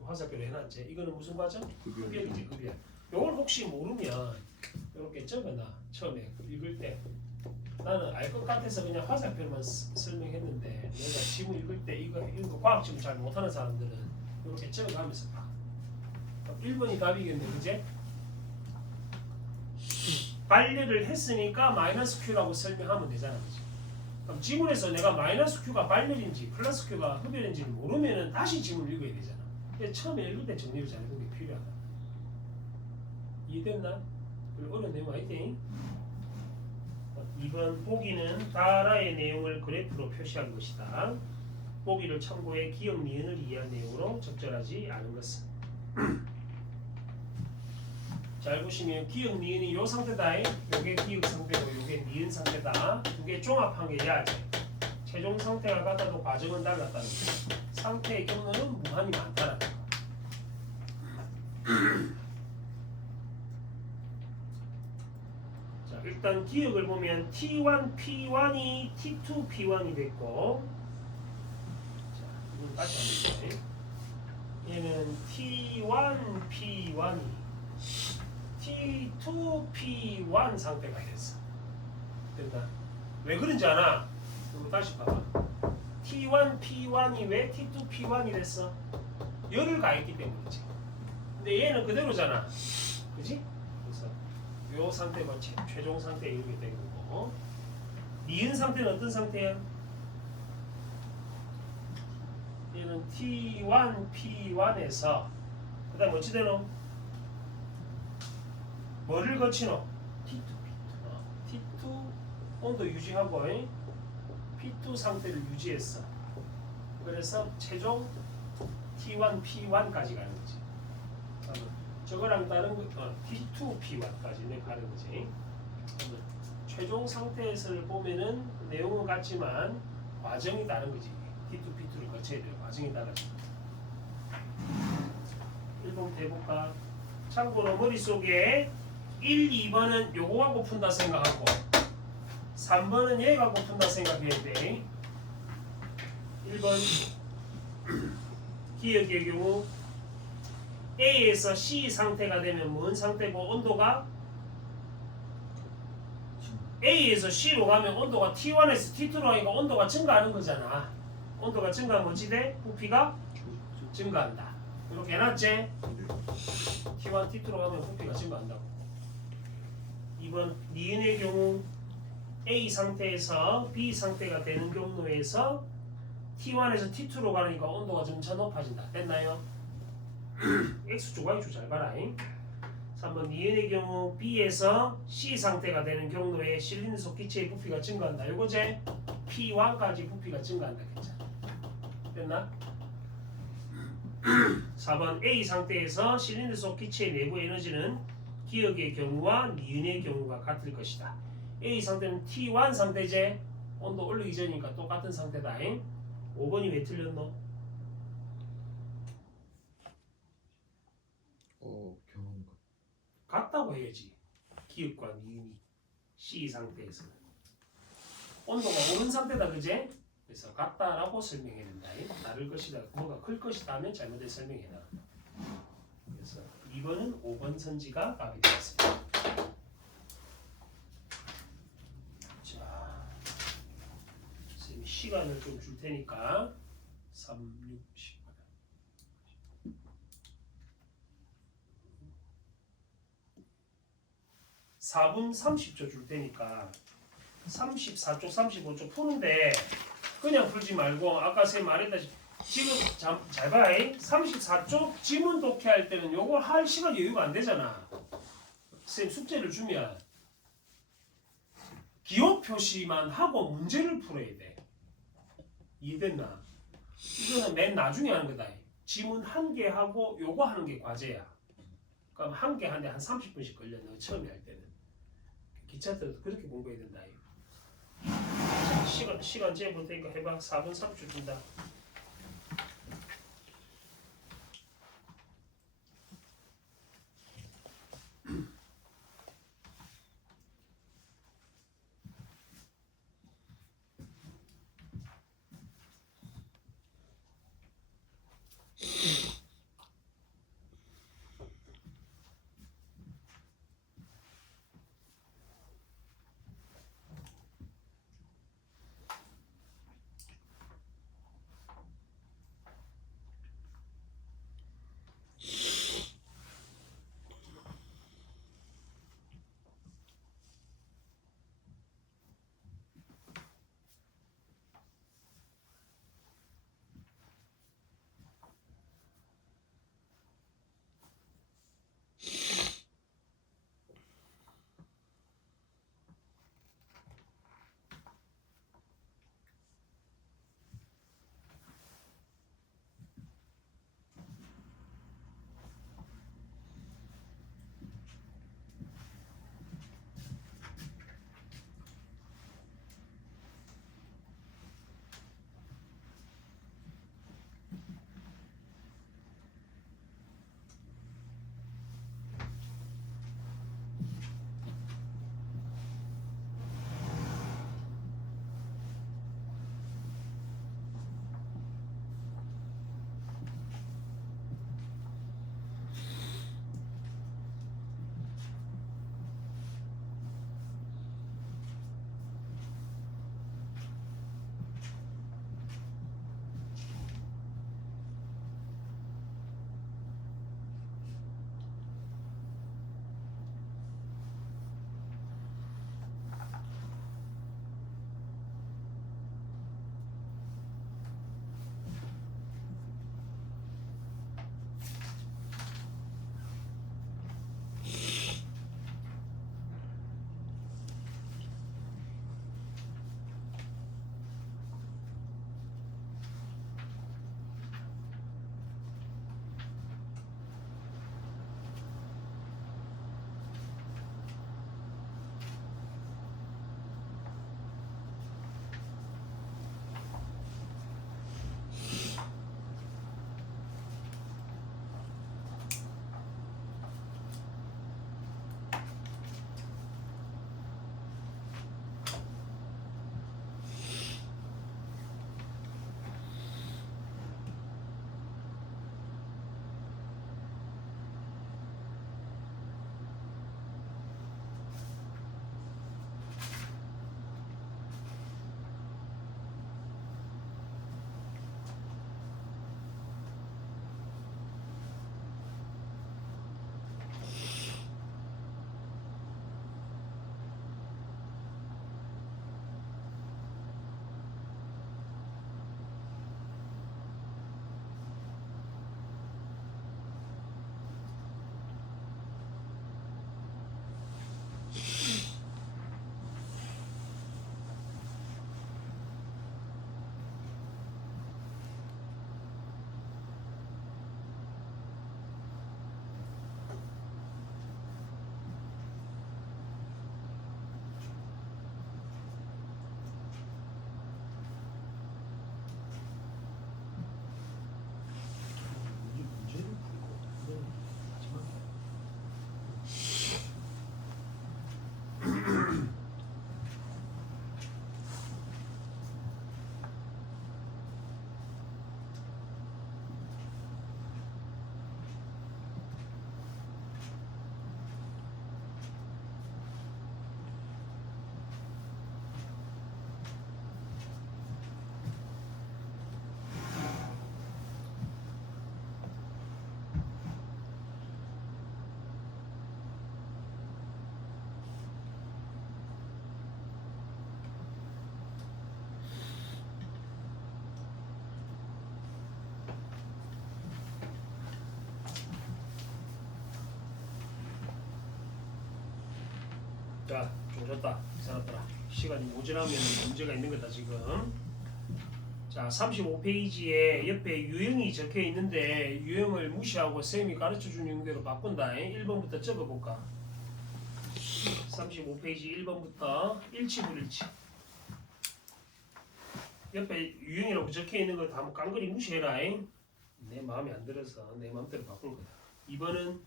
화살표로 해놨지. 이거는 무슨 과정? 흡열이지 흡열. 이걸 혹시 모르면 이렇게 적어놔. 처음에 읽을 때 나는 알 것 같아서 그냥 화살표만 설명했는데 내가 지문 읽을 때 이거 과학 지문 잘 못하는 사람들은 이렇게 적어가면서 봐. 1번이 답이겠네, 그제? 발열을 했으니까 마이너스 Q라고 설명하면 되잖아, 그지? 그럼 지문에서 내가 마이너스 Q가 발열인지 플러스 Q가 흡열인지를 모르면은 다시 지문을 읽어야 되잖아. 근데 처음에 읽을 때 정리를 잘 해두는 게 필요하다. 이해됐나? 어려운 내용 아니지? 2번 보기는 다라의 내용을 그래프로 표시한 것이다. 보기를 참고해 기역 니은을 이해한 내용으로 적절하지 않은 것은 잘 보시면 기역 니은이 요 상태다. 요게 기역 상태고 요게 니은 상태다. 두 개 종합한 게 야지. 최종 상태가 같아도 과정은 달랐다는 거죠. 상태의 경로는 무한히 많다라는 거. 자, 일단 기억을 보면 T1 P1이 T2 P1이 됐고, 자, 이건 다시 한번 볼게요. 얘는 T1 P1이 T2 P1 상태가 됐어. 된다. 왜 그런지 아나? 그럼 다시 봐봐. T1 P1이 왜 T2 P1이 됐어? 열을 가했기 때문이지. 근데 얘는 그대로잖아. 그지? 그래서 요 상태가 최종 상태에 이르게 된 거고, 니은 상태는 어떤 상태야? 얘는 T1 P1에서 그 다음 어찌 되노? 뭐를 거치노? T2 T2 온도 유지하고 P2 상태를 유지했어. 그래서 최종 T1 P1까지 가는 거지. 저거랑 다른 거 T2 P1까지 가는 거지. 최종 상태에서를 보면은 내용은 같지만 과정이 다른 거지. T2 P2를 거쳐야 돼요. 과정이 달라져. 1번 해볼까? 참고로 머릿속에 1, 2번은 요거 갖고 푼다 생각하고 3번은 얘 갖고 푼다 생각해야 돼. 1번 기억의 경우 A에서 C 상태가 되면 뭔 상태고 온도가 A에서 C로 가면 온도가 T1에서 T2로 가니까 온도가 증가하는 거잖아. 온도가 증가하면 어찌 돼? 부피가 증가한다. 이렇게 해놨지? T1, T2로 가면 부피가 증가한다고. 2번 니은의 경우 A 상태에서 B 상태가 되는 경로에서 T1에서 T2로 가니까 온도가 점차 높아진다. 됐나요? X축, Y축 잘 봐라. 3번 니은의 경우 B에서 C 상태가 되는 경로에 실린더 속 기체의 부피가 증가한다. 요거지? P1까지 부피가 증가한다. 괜찮아. 됐나? 4번 A 상태에서 실린더 속 기체의 내부 에너지는 기억의 경우와 니은의 경우가 같을 것이다. A 상태는 T1 상태제. 온도 올리기 전이니까 똑같은 상태다. 5번이 왜 틀렸노? 경험 같다고 해야지. 기억과 니은이 C 상태에서는 온도가 오른 상태다. 그제? 그래서 같다라고 설명해야 된다. 다를 것이다. 뭐가 클 것이다 하면 잘못된 설명해라. 그래서 2번은 5번 선지가 답이 되었습니다. 자, 선생님이 시간을 좀 줄 테니까 3, 6, 10 4분 30초 줄 테니까 34쪽, 35쪽 푸는데 그냥 풀지 말고 아까 선생님 말했다시피 지금 잘 봐. 34쪽 지문 독해할 때는 요걸 할 시간 여유가 안 되잖아. 선생님 숙제를 주면 기호 표시만 하고 문제를 풀어야 돼. 이해됐나? 이거는 맨 나중에 하는 거다. 지문 한 개 하고 요거 하는 게 과제야. 그럼 한 개 하는데 한 30분씩 걸려. 너 처음에 할 때는. 기차 때도 그렇게 공부해야 된다. 시간 재볼 테니까 해봐. 4분 30초 준다. 자, 조졌다 이 사람들아. 시간이 모자라면 문제가 있는 거다 지금. 자, 35페이지에 옆에 유형이 적혀 있는데 유형을 무시하고 쌤이 가르쳐준 유형대로 바꾼다. 1번부터 적어볼까? 35페이지 1번부터 일치불일치. 옆에 유형이라고 적혀 있는 거 다 깡그리 무시해라. 내 마음에 안 들어서 내 마음대로 바꾼 거다. 2번은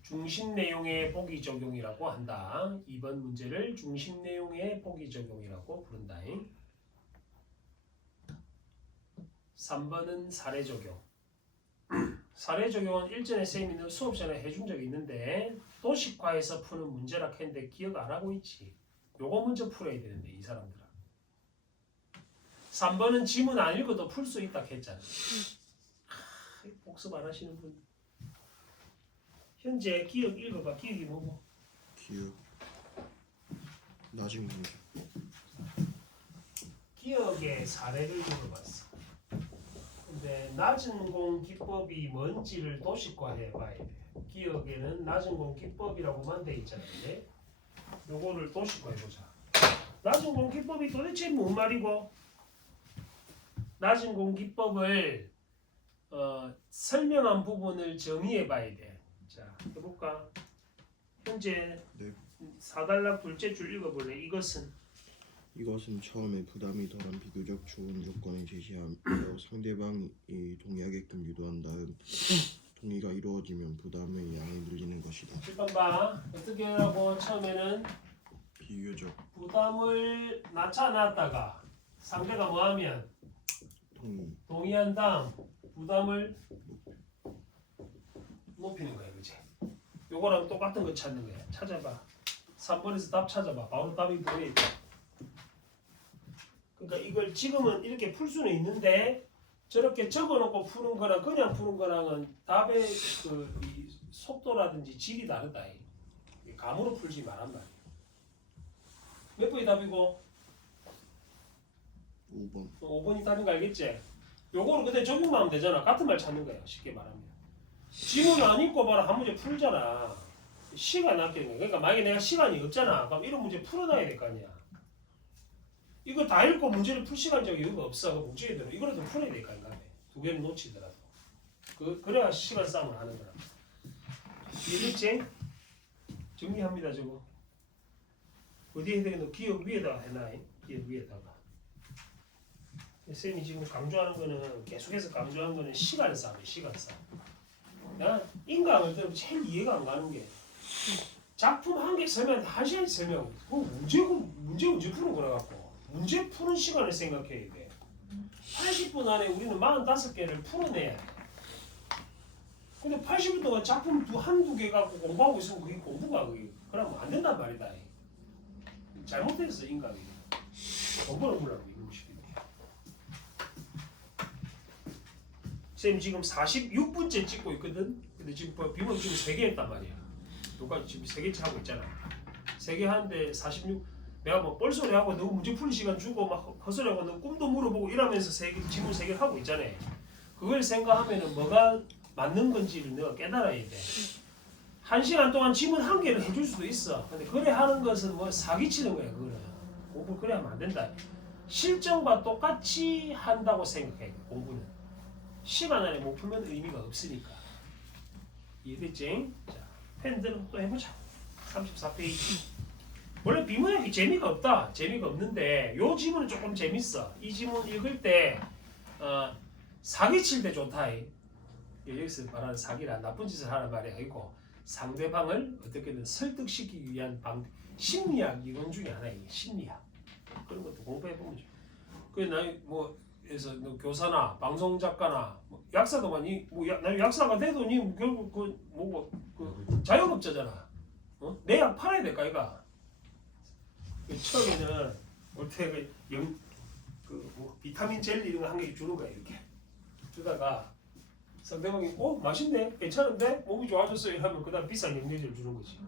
중심 내용의 보기 적용이라고 한다. 2번 문제를 중심 내용의 보기 적용이라고 부른다. 3번은 사례 적용. 사례 적용은 일전에 쌤이 수업 전에 해준 적이 있는데 도식화해서 푸는 문제라 했는데 기억 안 하고 있지. 요거 먼저 풀어야 되는데 이 사람들은. 3번은 지문 안 읽어도 풀 수 있다 했잖아. 복습 안 하시는 분. 현재 기억 읽어봐. 기억이 뭐고? 기억. 나중 문제. 기억의 사례를 물어봤어. 근데 낮은 공 기법이 뭔지를 도식화해 봐야 돼. 기억에는 낮은 공 기법이라고만 돼 있잖아요. 요거를 도식화해 보자. 낮은 공 기법이 도대체 뭔 말이고? 낮은 공 기법을 설명한 부분을 정의해 봐야 돼. 자, 해볼까? 현재 네. 4단락 둘째 줄 읽어볼래? 이것은 처음에 부담이 덜한 비교적 좋은 조건을 제시하며 상대방이 동의하게끔 유도한 다음 동의가 이루어지면 부담의 양이 늘리는 것이다. 1번 봐. 어떻게 하라고? 처음에는 비교적 부담을 낮춰놨다가 상대가 뭐하면 동의한 다음 부담을 높이는 거야. 그치? 요거랑 똑같은 거 찾는 거야. 찾아봐. 3번에서 답 찾아봐. 바로 답이 보여있다. 그러니까 이걸 지금은 이렇게 풀 수는 있는데 저렇게 적어놓고 푸는 거랑 그냥 푸는 거랑은 답의 이 속도라든지 질이 다르다. 감으로 풀지 말란 말이야. 몇 번이 답이고? 5번. 5번이 답인 거 알겠지? 요거를 그때 적용만 하면 되잖아. 같은 말 찾는 거야. 쉽게 말하면. 지문 안 읽고 봐라. 한 문제 풀잖아. 시간 아끼는 거야. 그러니까 만약에 내가 시간이 없잖아. 그럼 이런 문제 풀어놔야 될 거 아니야. 이거 다 읽고 문제를 풀 시간적 여유가 없어. 그 문제들은 이거라도 풀어야 될 거 아닌가. 두 개를 놓치더라도. 그래야 시간 싸움을 하는 거라. 이해됐지? 정리합니다. 저거. 어디에 해야 되겠노? 기억 위에다가 해놔. 기억 위에다가. 쌤이 지금 강조하는 거는 계속해서 강조하는 거는 시간 싸움이에요. 시간 싸움. 나 인강을 들으면 제일 이해가 안 가는 게 작품 한 개 설명 1시간 설명. 그 문제 언제 푸는 거라 갖고 문제 푸는 시간을 생각해야 돼. 80분 안에 우리는 45개를 풀어내야 돼. 근데 80분 동안 작품 한두 개 갖고 공부하고 있으면 그게 공부가 그게 그러면 안 된단 말이다. 잘못됐어 인간이. 공부를 하려고 이런 식이야. 쌤 지금 46분째 찍고 있거든. 근데 지금 비번 지금 3개 했단 말이야. 요까지 지금 3개째 하고 있잖아. 3개 하는데 46. 내가 뭐 뻘소리 하고 너 문제 풀 시간 주고 막 헛소리 하고 너 꿈도 물어보고 이러면서 지금 3개 하고 있잖아. 그걸 생각하면은 뭐가 맞는 건지를 내가 깨달아야 돼. 1시간 동안 지문 1개를 해줄 수도 있어. 근데 그래 하는 것은 뭐 사기치는 거야. 그거는 공부 그래 하면 안 된다. 실전과 똑같이 한다고 생각해. 공부는 시간 안에 못 풀면 의미가 없으니까. 이해됐지? 자, 펜들은 또 해보자. 34페이지. 원래 비문학이 재미가 없다. 재미가 없는데 요 지문은 조금 재밌어. 이 지문 읽을 때 사기칠 때 좋다. 여기서 말하는 사기라 나쁜 짓을 하는 말이 아니고 상대방을 어떻게든 설득시키기 위한 심리학 이론 중에 하나예요. 심리학. 그런 것도 공부해보면 좋아. 그래 나 그래서 너 교사나 방송 작가나 약사도 많이 나 약사가 돼도 니 결국 그 자영업자잖아. 내 약 팔아야 될까 이가. 처음에는 올때 비타민 젤리 이런 거 한 개 주는 거야 이렇게. 주다가 상대방이 맛있네 괜찮은데 몸이 좋아졌어 이러면 그다음 비싼 영양제를 주는 거지.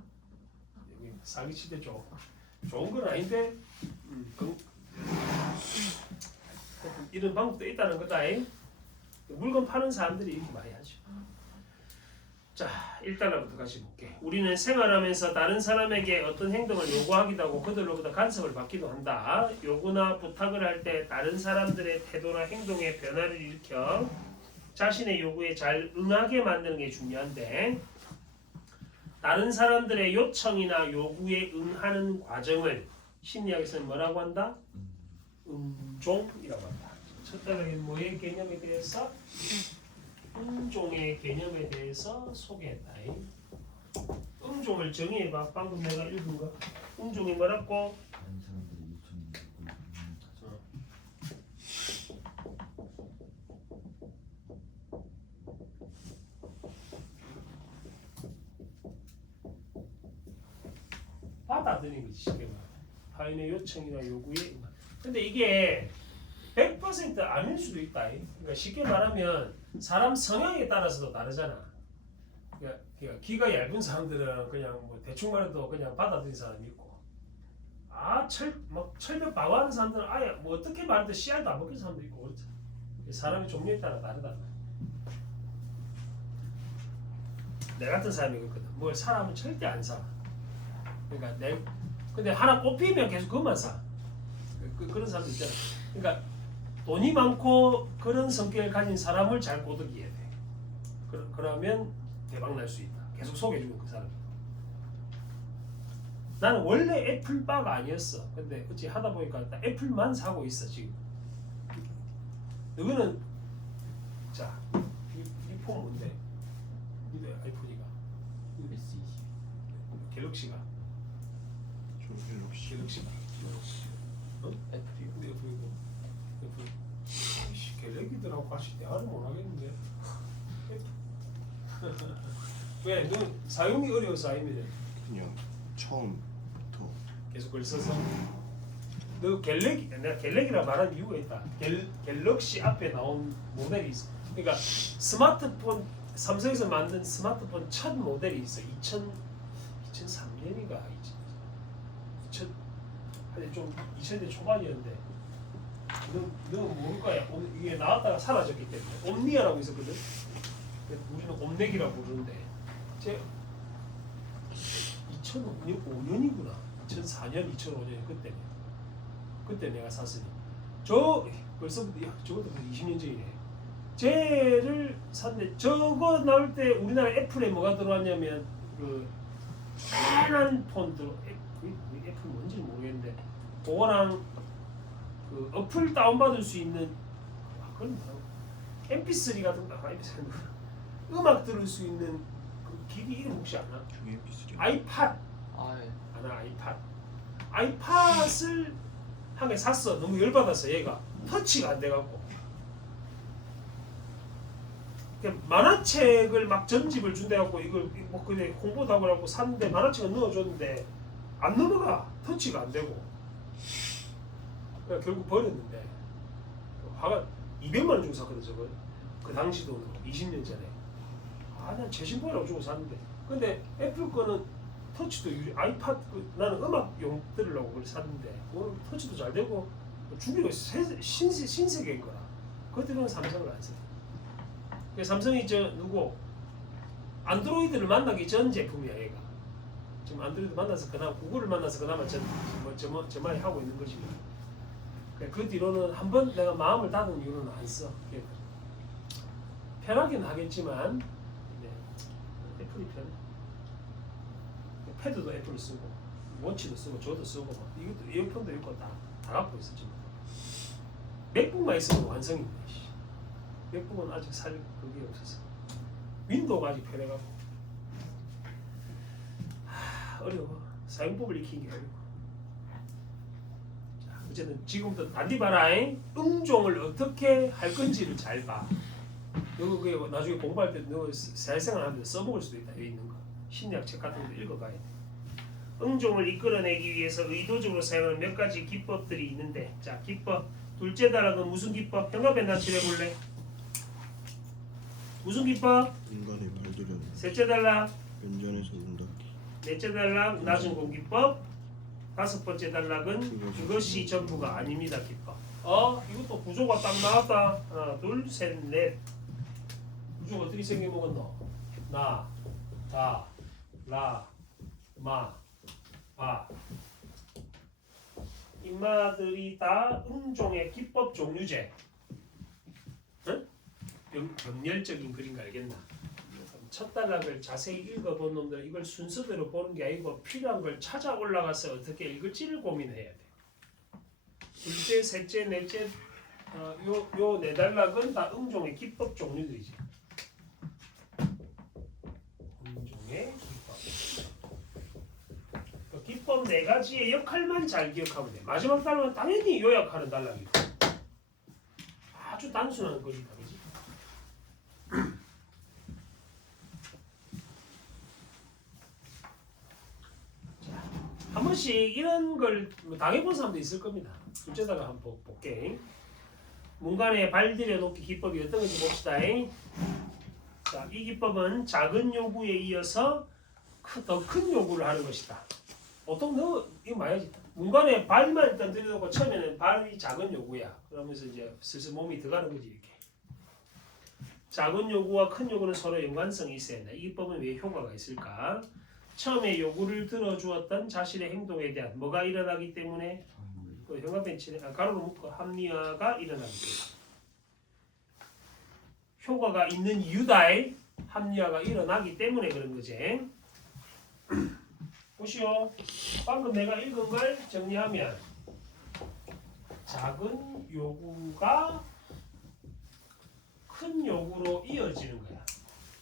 여기 사기칠 때 좋은 건 아닌데 이런 방법도 있다는 거다. 물건 파는 사람들이 이렇게 많이 하죠. 자, 1단락부터 같이 볼게. 우리는 생활하면서 다른 사람에게 어떤 행동을 요구하기도 하고 그들로부터 간섭을 받기도 한다. 요구나 부탁을 할 때 다른 사람들의 태도나 행동에 변화를 일으켜 자신의 요구에 잘 응하게 만드는 게 중요한데, 다른 사람들의 요청이나 요구에 응하는 과정을 심리학에서는 뭐라고 한다? 음종이라고 한다. 첫 단락에 뭐의 개념에 대해서? 음종의 개념에 대해서 소개했다. 음종을 정의해봐. 방금 내가 읽은 거. 음종이 뭐라고? 다른 사람들의 요청이 받아들이는 거지. 쉽게 말해. 타인의 요청이나 요구에 응하. 근데 이게 100% 아닐 수도 있다. 그러니까 쉽게 말하면 사람 성향에 따라서도 다르잖아. 그러니까 귀가 얇은 사람들은 그냥 뭐 대충 말해도 그냥 받아들이는 사람이 있고, 막 철벽 방어하는 사람들은 아예 뭐 어떻게 말해도 씨알도 안 먹는 사람도 있고 그렇죠. 사람의 종류에 따라 다르다. 내 같은 사람이 그렇거든. 뭘 사람은 절대 안 사. 그러니까 근데 하나 꼽히면 계속 그것만 사. 그런 사람도 있잖아. 그러니까 돈이 많고 그런 성격을 가진 사람을 잘 꼬드기해야 돼. 그러면 대박 날 수 있다. 계속 소개해주고 그 사람. 나는 원래 애플바가 아니었어. 근데 어찌 하다 보니까 애플만 사고 있어 지금. 너는 자, 이 폰 뭔데? 이 아이폰이가 S20 갤럭시가 갤럭시가 F요. 근데 갤럭시들하고 같이 대화를 못 하겠는데. 왜? 너 사용이 어려워서 아니면 그냥 처음부터 계속 그걸 써서? 너 내가 갤럭이라 말한 이유가 있다. 갤럭시 앞에 나온 모델이 있어. 그러니까 스마트폰, 삼성에서 만든 스마트폰 첫 모델이 있어. 2003년인가 2000년 초반이었는데, 너 모를 거야. 이게 나왔다가 사라졌기 때문에 옴니아라고 있었거든. 우리는 옴넥이라고 부르는데, 제 2005년이구나. 2004년, 2005년 그때 내가 샀으니 저것도 20년 전이네. 쟤를 샀는데 저거 나올 때 우리나라 애플에 뭐가 들어왔냐면 그 편한 폰 애플 뭔지 모르겠는데 그거랑 그 어플 다운받을 수 있는 그건 뭐라고? MP3 같은 거 MP3 음악 들을 수 있는 그 기기 이름 혹시 아나? 중에 MP3 아이팟 예. 아나 아이팟을 한 개 샀어. 너무 열받아서 얘가 터치가 안 돼갖고 만화책을 막 전집을 준대갖고 이걸 뭐 그냥 홍보도 하고 하고 샀는데 만화책을 넣어줬는데 안 넘어가. 터치가 안 되고 그래서 결국 버렸는데 화가 200만 원 주고 샀거든 저걸. 그 당시 돈으로 20년 전에. 난 최신폰이라고 주고 샀는데 근데 애플 거는 터치도 아이팟 나는 음악용 들으려고 그걸 샀는데 오늘 터치도 잘 되고 주기가 신세계인 거라. 그들은 삼성을 안 써. 삼성이 안드로이드를 만나기 전 제품이야 얘가. 지금 안드로이드 만나서 그나마 구글을 만나서 그나마 저만이 하고 있는 것이고. 그 뒤로는 한번 내가 마음을 닫은 이유는 안 써. 편하긴 하겠지만 네, 애플이 편해. 패드도 애플 쓰고 워치도 쓰고 저도 쓰고 막 이것도 이어폰도 있고 다 갖고 있어 지금. 맥북만 있으면 완성인데 맥북은 아직 살 그게 없어서 윈도우가 아직 편해가고 어려워. 사용법을 익히는 게 어려워. 자, 어쨌든 지금부터 단디 봐라잉. 음종을 어떻게 할 건지를 잘 봐. 너 그게 나중에 공부할 때 너 사회생활 하면서 써먹을 수도 있다. 여기 있는 거 심리학 책 같은 거 읽어가야 돼. 음종을 이끌어내기 위해서 의도적으로 사용하는 몇 가지 기법들이 있는데, 자 기법 둘째 단락은 무슨 기법? 현관변 단치를 해볼래? 무슨 기법? 인간의 발들은 셋째 단락 면전에서 문 닫기. 넷째 단락 낮은 공기법. 다섯 번째 단락은 그것이 전부가 아닙니다 기법. 이것도 구조가 딱 나왔다. 하나 둘 셋 넷. 구조가 어떻게 생겨먹었노? 나 다, 라, 마, 바. 인마들이 다 음종의 기법 종류제. 응? 병렬적인 그림 거 알겠나? 첫 단락을 자세히 읽어본 놈들은 이걸 순서대로 보는 게 아니고 필요한 걸 찾아 올라가서 어떻게 읽을지를 고민해야 돼. 둘째, 셋째, 넷째, 요 네 단락은 다 음종의 기법 종류들이지. 음종의 기법. 그 기법 네 가지의 역할만 잘 기억하면 돼. 마지막 단락은 당연히 요약하는 단락이고. 아주 단순한 거니까, 그지? 한 번씩 이런 걸 당해본 사람도 있을 겁니다. 둘째다가 한번 볼게. 문간에 발들여 놓기 기법이 어떤 건지 봅시다. 자, 이 기법은 작은 요구에 이어서 더 큰 요구를 하는 것이다. 보통 너 이거 말이지. 문간에 발만 일단 들여놓고 처음에는 발이 작은 요구야. 그러면서 이제 슬슬 몸이 들어가는 거지 이렇게. 작은 요구와 큰 요구는 서로 연관성이 있어야 한다. 이 기법은 왜 효과가 있을까? 처음에 요구를 들어주었던 자신의 행동에 대한 뭐가 일어나기 때문에 그 형광펜치에 가로로 묶어 합리화가 일어나기 때문에 효과가 있는 이유다에 합리화가 일어나기 때문에 그런 거지. 보시오. 방금 내가 읽은 걸 정리하면 작은 요구가 큰 요구로 이어지는 거야.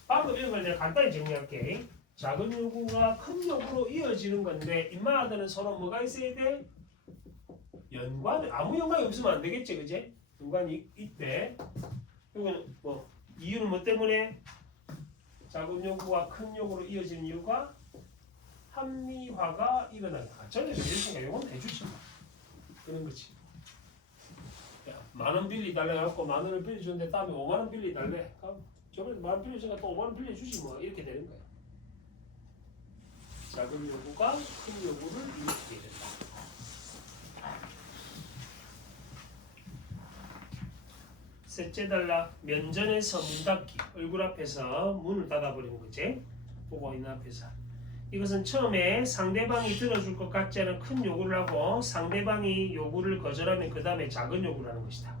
방금 읽은 걸 내가 간단히 정리할게. 작은 요구가 큰 요구로 이어지는 건데 인마들은 서로 뭐가 있어야 돼? 연관, 아무 연관이 없으면 안 되겠지, 그제? 연관이 있대. 이거는 뭐 이유는 뭐 때문에? 작은 요구가 큰 요구로 이어지는 이유가 합리화가 일어난다. 전에도 이랬으니까 이건 해주지 마. 그런 거지. 야, 10,000원 빌리 달래 갖고 10,000원을 빌려주는데 다음에 50,000원 빌리 달래. 그럼 저번에 10,000원 빌려주니까 또 50,000원 빌려주지 뭐 이렇게 되는 거야. 작은 요구가 큰 요구를 일으키게 된다. 셋째 단락 면전에서 문 닫기. 얼굴 앞에서 문을 닫아버리는 거지. 보고 있는 앞에서. 이것은 처음에 상대방이 들어줄 것 같지 않은 큰 요구를 하고 상대방이 요구를 거절하면 그 다음에 작은 요구를 하는 것이다.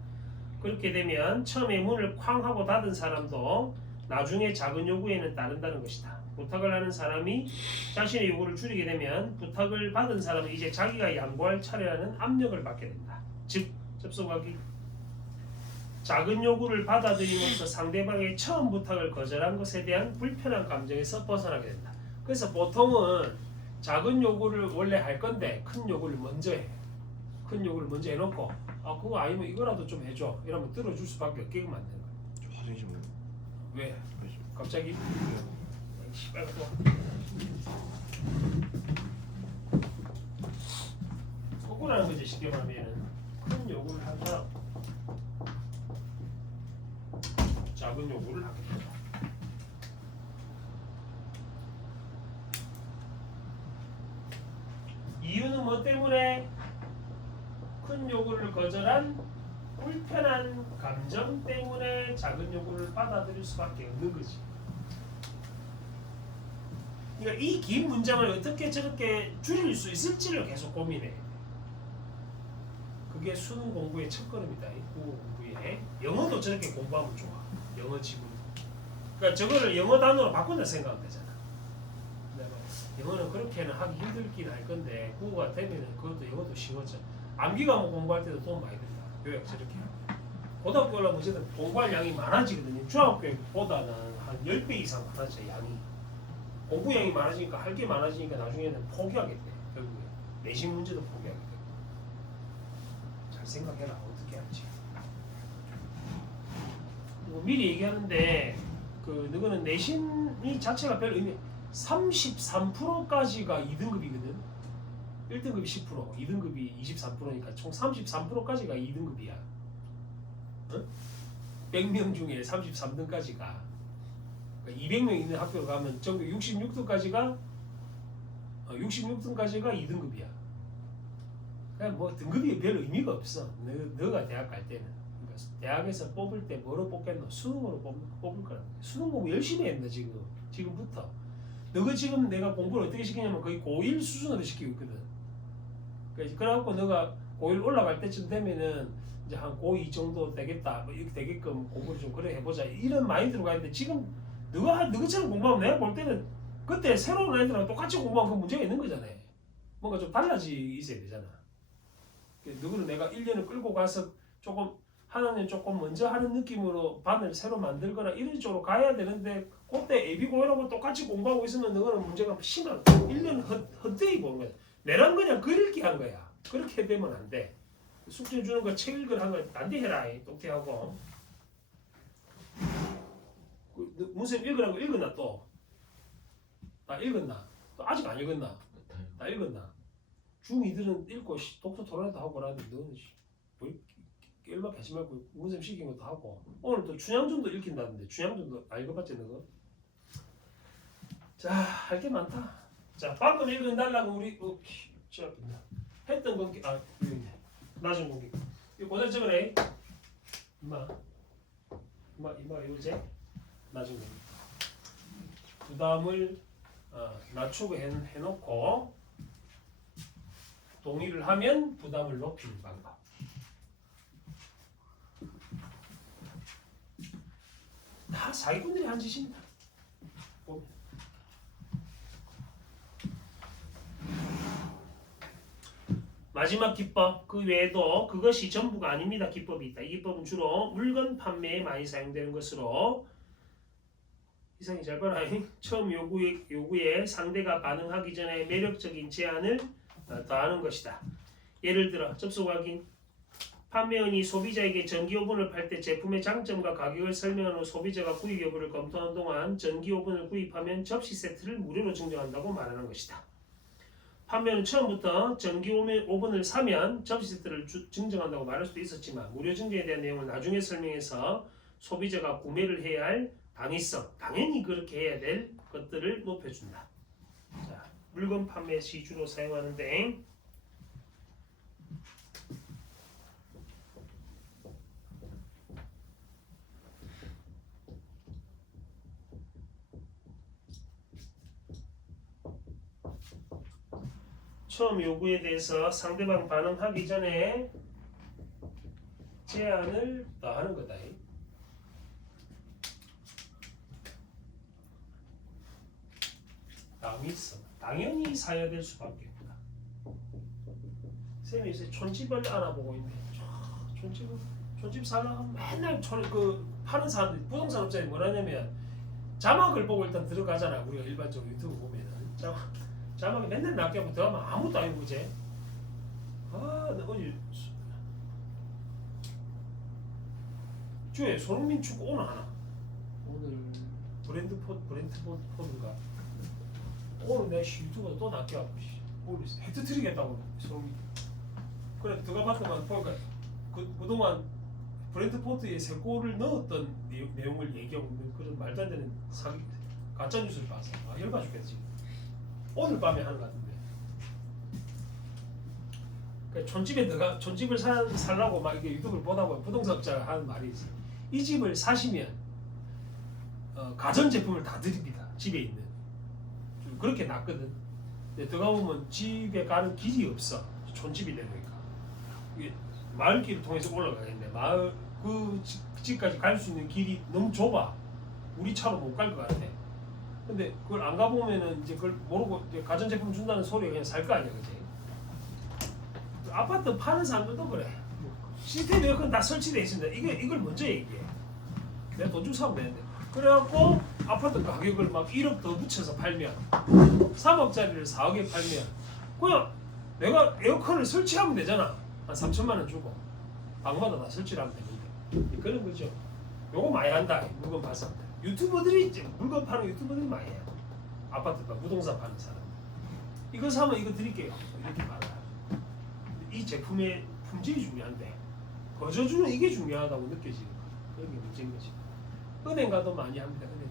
그렇게 되면 처음에 문을 쾅 하고 닫은 사람도 나중에 작은 요구에는 따른다는 것이다. 부탁을 하는 사람이 자신의 요구를 줄이게 되면 부탁을 받은 사람은 이제 자기가 양보할 차례라는 압력을 받게 된다. 즉 접속하기. 작은 요구를 받아들임으로써 상대방의 처음 부탁을 거절한 것에 대한 불편한 감정에서 벗어나게 된다. 그래서 보통은 작은 요구를 원래 할 건데 큰 요구를 먼저 해. 큰 요구를 먼저 해놓고 그거 아니면 이거라도 좀 해줘. 이러면 들어줄 수밖에 없게끔 만드는 거야. 저 화장실 좀. 왜? 갑자기? 씨발 또. 억울한 거지 쉽게 말하면은 큰 요구를 한 사람 작은 요구를 하게 된다. 이유는 뭐 때문에? 큰 요구를 거절한 불편한 감정 때문에 작은 요구를 받아들일 수밖에 없는 거지. 그러니까 이 긴 문장을 어떻게 저렇게 줄일 수 있을지를 계속 고민해. 그게 수능 공부의 첫걸음이다. 국어 공부에. 영어도 저렇게 공부하면 좋아. 영어 지문. 그러니까 저거를 영어 단어로 바꾼다 생각하면 되잖아. 영어는 그렇게는 하기 힘들긴 할 건데 국어가 되면은 그것도 영어도 쉬워져. 암기 과목 공부할 때도 도움 많이 된다. 요약 저렇게. 고등학교 올라가면 어쨌든 공부할 양이 많아지거든요. 중학교보다는 한 10배 이상 많아져 양이. 공부 양이 많아지니까 할 게 많아지니까 나중에는 포기하게 돼. 결국에 내신 문제도 포기하게 돼. 잘 생각해라 어떻게 할지. 미리 얘기하는데 그 너는 내신이 자체가 별 의미. 33%까지가 2등급이거든. 1등급이 10%, 2등급이 23%니까 총 33%까지가 2등급이야. 어? 100명 중에 33등까지가. 그러니까 200명 있는 학교 가면 전국 66등까지가 2등급이야. 그냥 뭐 등급이 별 의미가 없어. 너가 대학 갈 때는. 그러니까 대학에서 뽑을 때 뭐로 뽑겠노? 수능으로 뽑을 거라는 거야. 수능 공부 열심히 했나 지금부터. 너가 지금 내가 공부를 어떻게 시키냐면 거의 고1 수준으로 시키고 있거든. 그래갖고 너가 고1 올라갈 때쯤 되면은 이제 한 고2 정도 되겠다, 뭐 이렇게 되게끔 공부를 좀 그래 해보자 이런 마인드로 가는데 지금 너처럼 공부하면 내가 볼 때는 그때 새로운 아이들하고 똑같이 공부하면 그 문제가 있는 거잖아. 뭔가 좀 달라지 있어야 되잖아. 너는 내가 1년을 끌고 가서 조금 한 학년 조금 먼저 하는 느낌으로 반을 새로 만들거나 이런 쪽으로 가야 되는데 그때 예비고일하고 똑같이 공부하고 있으면 너는 문제가 심한 1년 헛되이 보는 거야. 내랑 그냥 글읽기 한 거야. 그렇게 되면 안 돼. 숙제 주는 거 책 읽으라 한 거 딴데 해라. 똑띠하고 문쌤 읽으라고 읽었나 또? 나 읽었나? 또 아직 안 읽었나? 나 읽었나? 중2들은 읽고 독서 토론회도 하고 그러는데 너는 뭐 일막 하지 말고 문쌤 시킨 것도 하고 오늘 또 춘향전도 읽힌다던데 춘향전도 읽어봤지 너거? 자, 할 게 많다. 자, 방금 읽은 달라고 우리 했던 공기 낮은 공기 이거 고대 적으래. 이마 이거지? 낮은 공기 부담을 낮추고 해놓고 동의를 하면 부담을 높이는 방법. 다 사기꾼들이 한 짓입니다. 마지막 기법, 그 외에도 그것이 전부가 아닙니다. 기법이 있다. 이 기법은 주로 물건 판매에 많이 사용되는 것으로 이상이 잘 봐라. 처음 요구에 상대가 반응하기 전에 매력적인 제안을 더하는 것이다. 예를 들어 접속 확인. 판매원이 소비자에게 전기오븐을 팔 때 제품의 장점과 가격을 설명한 후 소비자가 구입 여부를 검토하는 동안 전기오븐을 구입하면 접시 세트를 무료로 증정한다고 말하는 것이다. 판매원은 처음부터 전기오븐을 사면 접시 세트를 증정한다고 말할 수도 있었지만 무료 증정에 대한 내용을 나중에 설명해서 소비자가 구매를 해야 할 당위성, 당연히 그렇게 해야 될 것들을 높여준다. 자, 물건 판매 시 주로 사용하는데 처음 요구에 대해서 상대방 반응하기 전에 제안을 더하는 거다. 당위성, 당연히 사야 될 수밖에 없다. 쌤이 요새 촌집을 알아보고 있네. 촌집 살려면 맨날 파는 사람들, 부동산 업자들이 뭐라냐면 자막을 보고 일단 들어가잖아. 우리가 일반적으로 유튜브 보면은 자막이 맨날 낮게 하고 들어가면 아무것도 아니고 이제 나 어제 주에 손흥민 축구 오늘 하나 오늘 브랜트포드인가 오늘 내 유튜브가 또 낮게 하고 오늘 헤드트릭 했다고 손흥민. 그래 들어가 봤더만 보니까 그동안 브랜트포드에 3골을 넣었던 내용을 얘기하고 있는 그런 말도 안 되는 가짜 뉴스를 봐서 열받아 죽겠지. 오늘 밤에 하는 것 같은데. 그러니까 촌집을 살라고 막 이게 유튜브를 보다 보면 부동산업자가 하는 말이 있어요. 이 집을 사시면 가전 제품을 다 드립니다. 집에 있는. 좀 그렇게 낫거든. 근데 들어가 보면 집에 가는 길이 없어. 촌집이 되니까. 이게 마을길을 통해서 올라가겠네. 마을 그 집까지 갈 수 있는 길이 너무 좁아. 우리 차로 못 갈 것 같아. 근데 그걸 안 가보면은 이제 그걸 모르고 이제 가전제품 준다는 소리가 그냥 살 거 아니야, 그지? 아파트 파는 사람들도 그래. 시스템 에어컨 다 설치돼 있습니다. 이걸 먼저 얘기해. 내가 돈 주고 사면 되는데. 그래갖고 아파트 가격을 막 1억 더 붙여서 팔면 3억짜리를 4억에 팔면 그냥 내가 에어컨을 설치하면 되잖아. 한 3천만 원 주고 방마다 다 설치를 하면 되는데 그런 거죠. 요거 많이 한다. 물건 봐서. 유튜버들이 이제 물건 파는 유튜버들이 많이 해요. 아파트가 부동산 파는 사람. 이거 사면 이거 드릴게요. 이렇게 말해요. 이 제품의 품질이 중요한데 거저주는 이게 중요하다고 느껴지는 거. 그런 게 문제인 거지. 은행 가도 많이 합니다. 은행.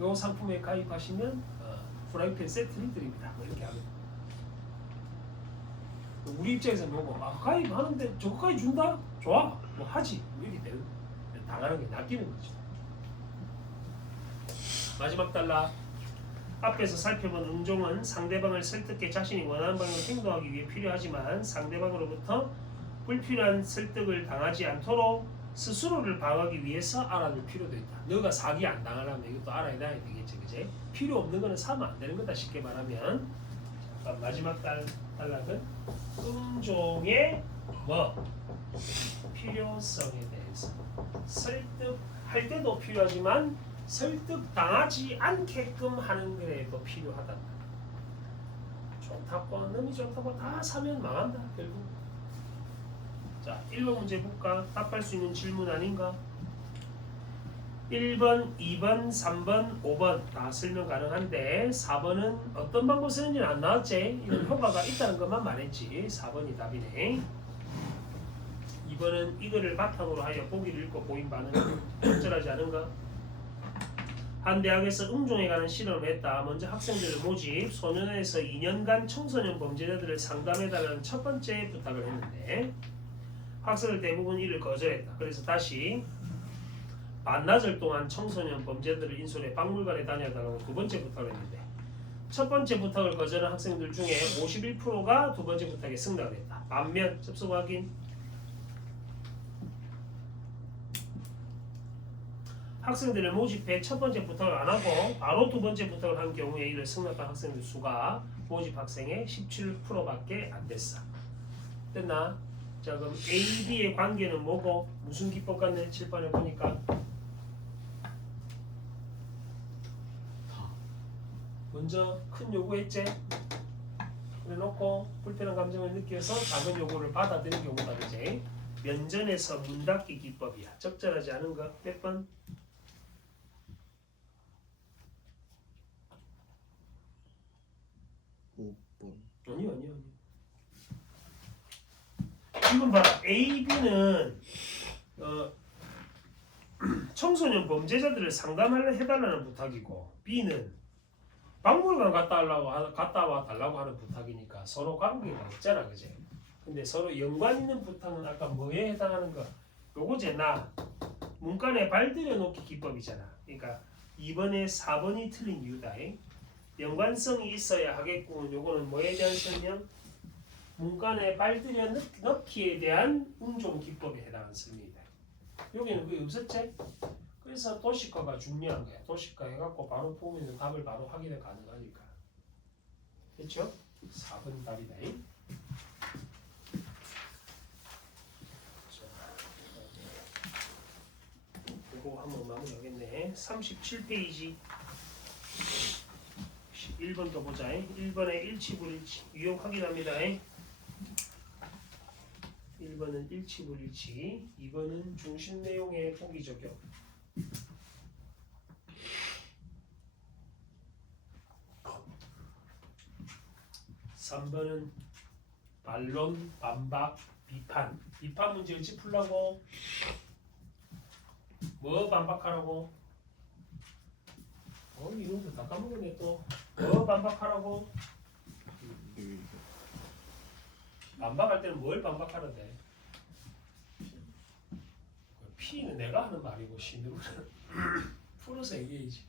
요 상품에 가입하시면 프라이팬 세트를 드립니다. 뭐 이렇게 하면. 우리 입장에서 뭐고 가입하는데 저거까지 준다? 좋아. 뭐 하지. 뭐 이렇게 되는 당하는 게 낚이는 거죠. 마지막 달라. 앞에서 살펴본 응종은 상대방을 설득해 자신이 원하는 방향으로 행동하기 위해 필요하지만 상대방으로부터 불필요한 설득을 당하지 않도록 스스로를 방어하기 위해서 알아둘 필요도 있다. 너가 사기 안 당하려면 이것도 알아야 되겠지, 그지? 필요 없는 거는 사면 안 되는 거다. 쉽게 말하면. 자, 마지막 단락은 응종의 뭐 필요성에 대해서 설득할 때도 필요하지만 설득당하지 않게끔 하는 거에도 필요하다. 좋다고 너무 좋다고 다 사면 망한다 결국. 자, 1번 문제 볼까? 답할 수 있는 질문 아닌가? 1번, 2번, 3번, 5번 다 설명 가능한데 4번은 어떤 방법 쓰는지는 안 나왔지? 이런 효과가 있다는 것만 말했지. 4번이 답이네. 2번은 이거를 바탕으로 하여 보기를 읽고 보인 바는 적절하지 않은가? 한 대학에서 응종에 관한 실험을 했다. 먼저 학생들을 모집, 소년원에서 2년간 청소년 범죄자들을 상담해달라는 첫 번째 부탁을 했는데 학생들 대부분 이를 거절했다. 그래서 다시 반나절 동안 청소년 범죄자들을 인솔해 박물관에 다녀달라고 두 번째 부탁을 했는데 첫 번째 부탁을 거절한 학생들 중에 51%가 두 번째 부탁에 승낙을 했다. 반면 접속 확인 학생들을 모집해 첫 번째 부탁을 안 하고 바로 두 번째 부탁을 한 경우에 이를 승낙한 학생들 수가 모집 학생의 17%밖에 안 됐어. 됐나? 자, 그럼 A, B의 관계는 뭐고 무슨 기법 같네? 칠판에 보니까 먼저 큰 요구했지? 그래놓고 불편한 감정을 느껴서 작은 요구를 받아들인 경우다, 그지? 면전에서 문 닫기 기법이야. 적절하지 않은 거 몇 번? 5번. 아니요. 이건 봐라. A, B는 청소년 범죄자들을 상담해달라는 부탁이고 B는 박물관 갔다 와 달라고 하는 부탁이니까 서로 관계가 없잖아, 그지? 근데 서로 연관 있는 부탁은 아까 뭐에 해당하는 거? 요거제 나 문간에 발들여 놓기 기법이잖아. 그러니까 2번에 4번이 틀린 이유다. 연관성이 있어야 하겠고 요거는 뭐에 대한 설명? 문간에 발들여 넣기에 대한 응종 기법에 해당하는 설명이다. 여기는 그게 없었지? 그래서 도식화가 중요한 거야. 도식화 해갖고 바로 보면 답을 바로 확인이 가능하니까. 그렇죠? 4번 답이다. 이거 한번 마무리하겠네. 37페이지 1번 더 보자. 1번에 일치불일치 유형 확인합니다. 1번은 일치불일치, 2번은 중심 내용의 보기 적용. 3번은 반론, 반박, 비판. 비판 문제 일찍 풀라고. 뭐 반박하라고? 이런 거 다 까먹었네 또. 뭐 반박하라고? 반박할 때는 뭘 반박하는데? P는 내가 하는 말이고 C는 풀어서 얘기해야지.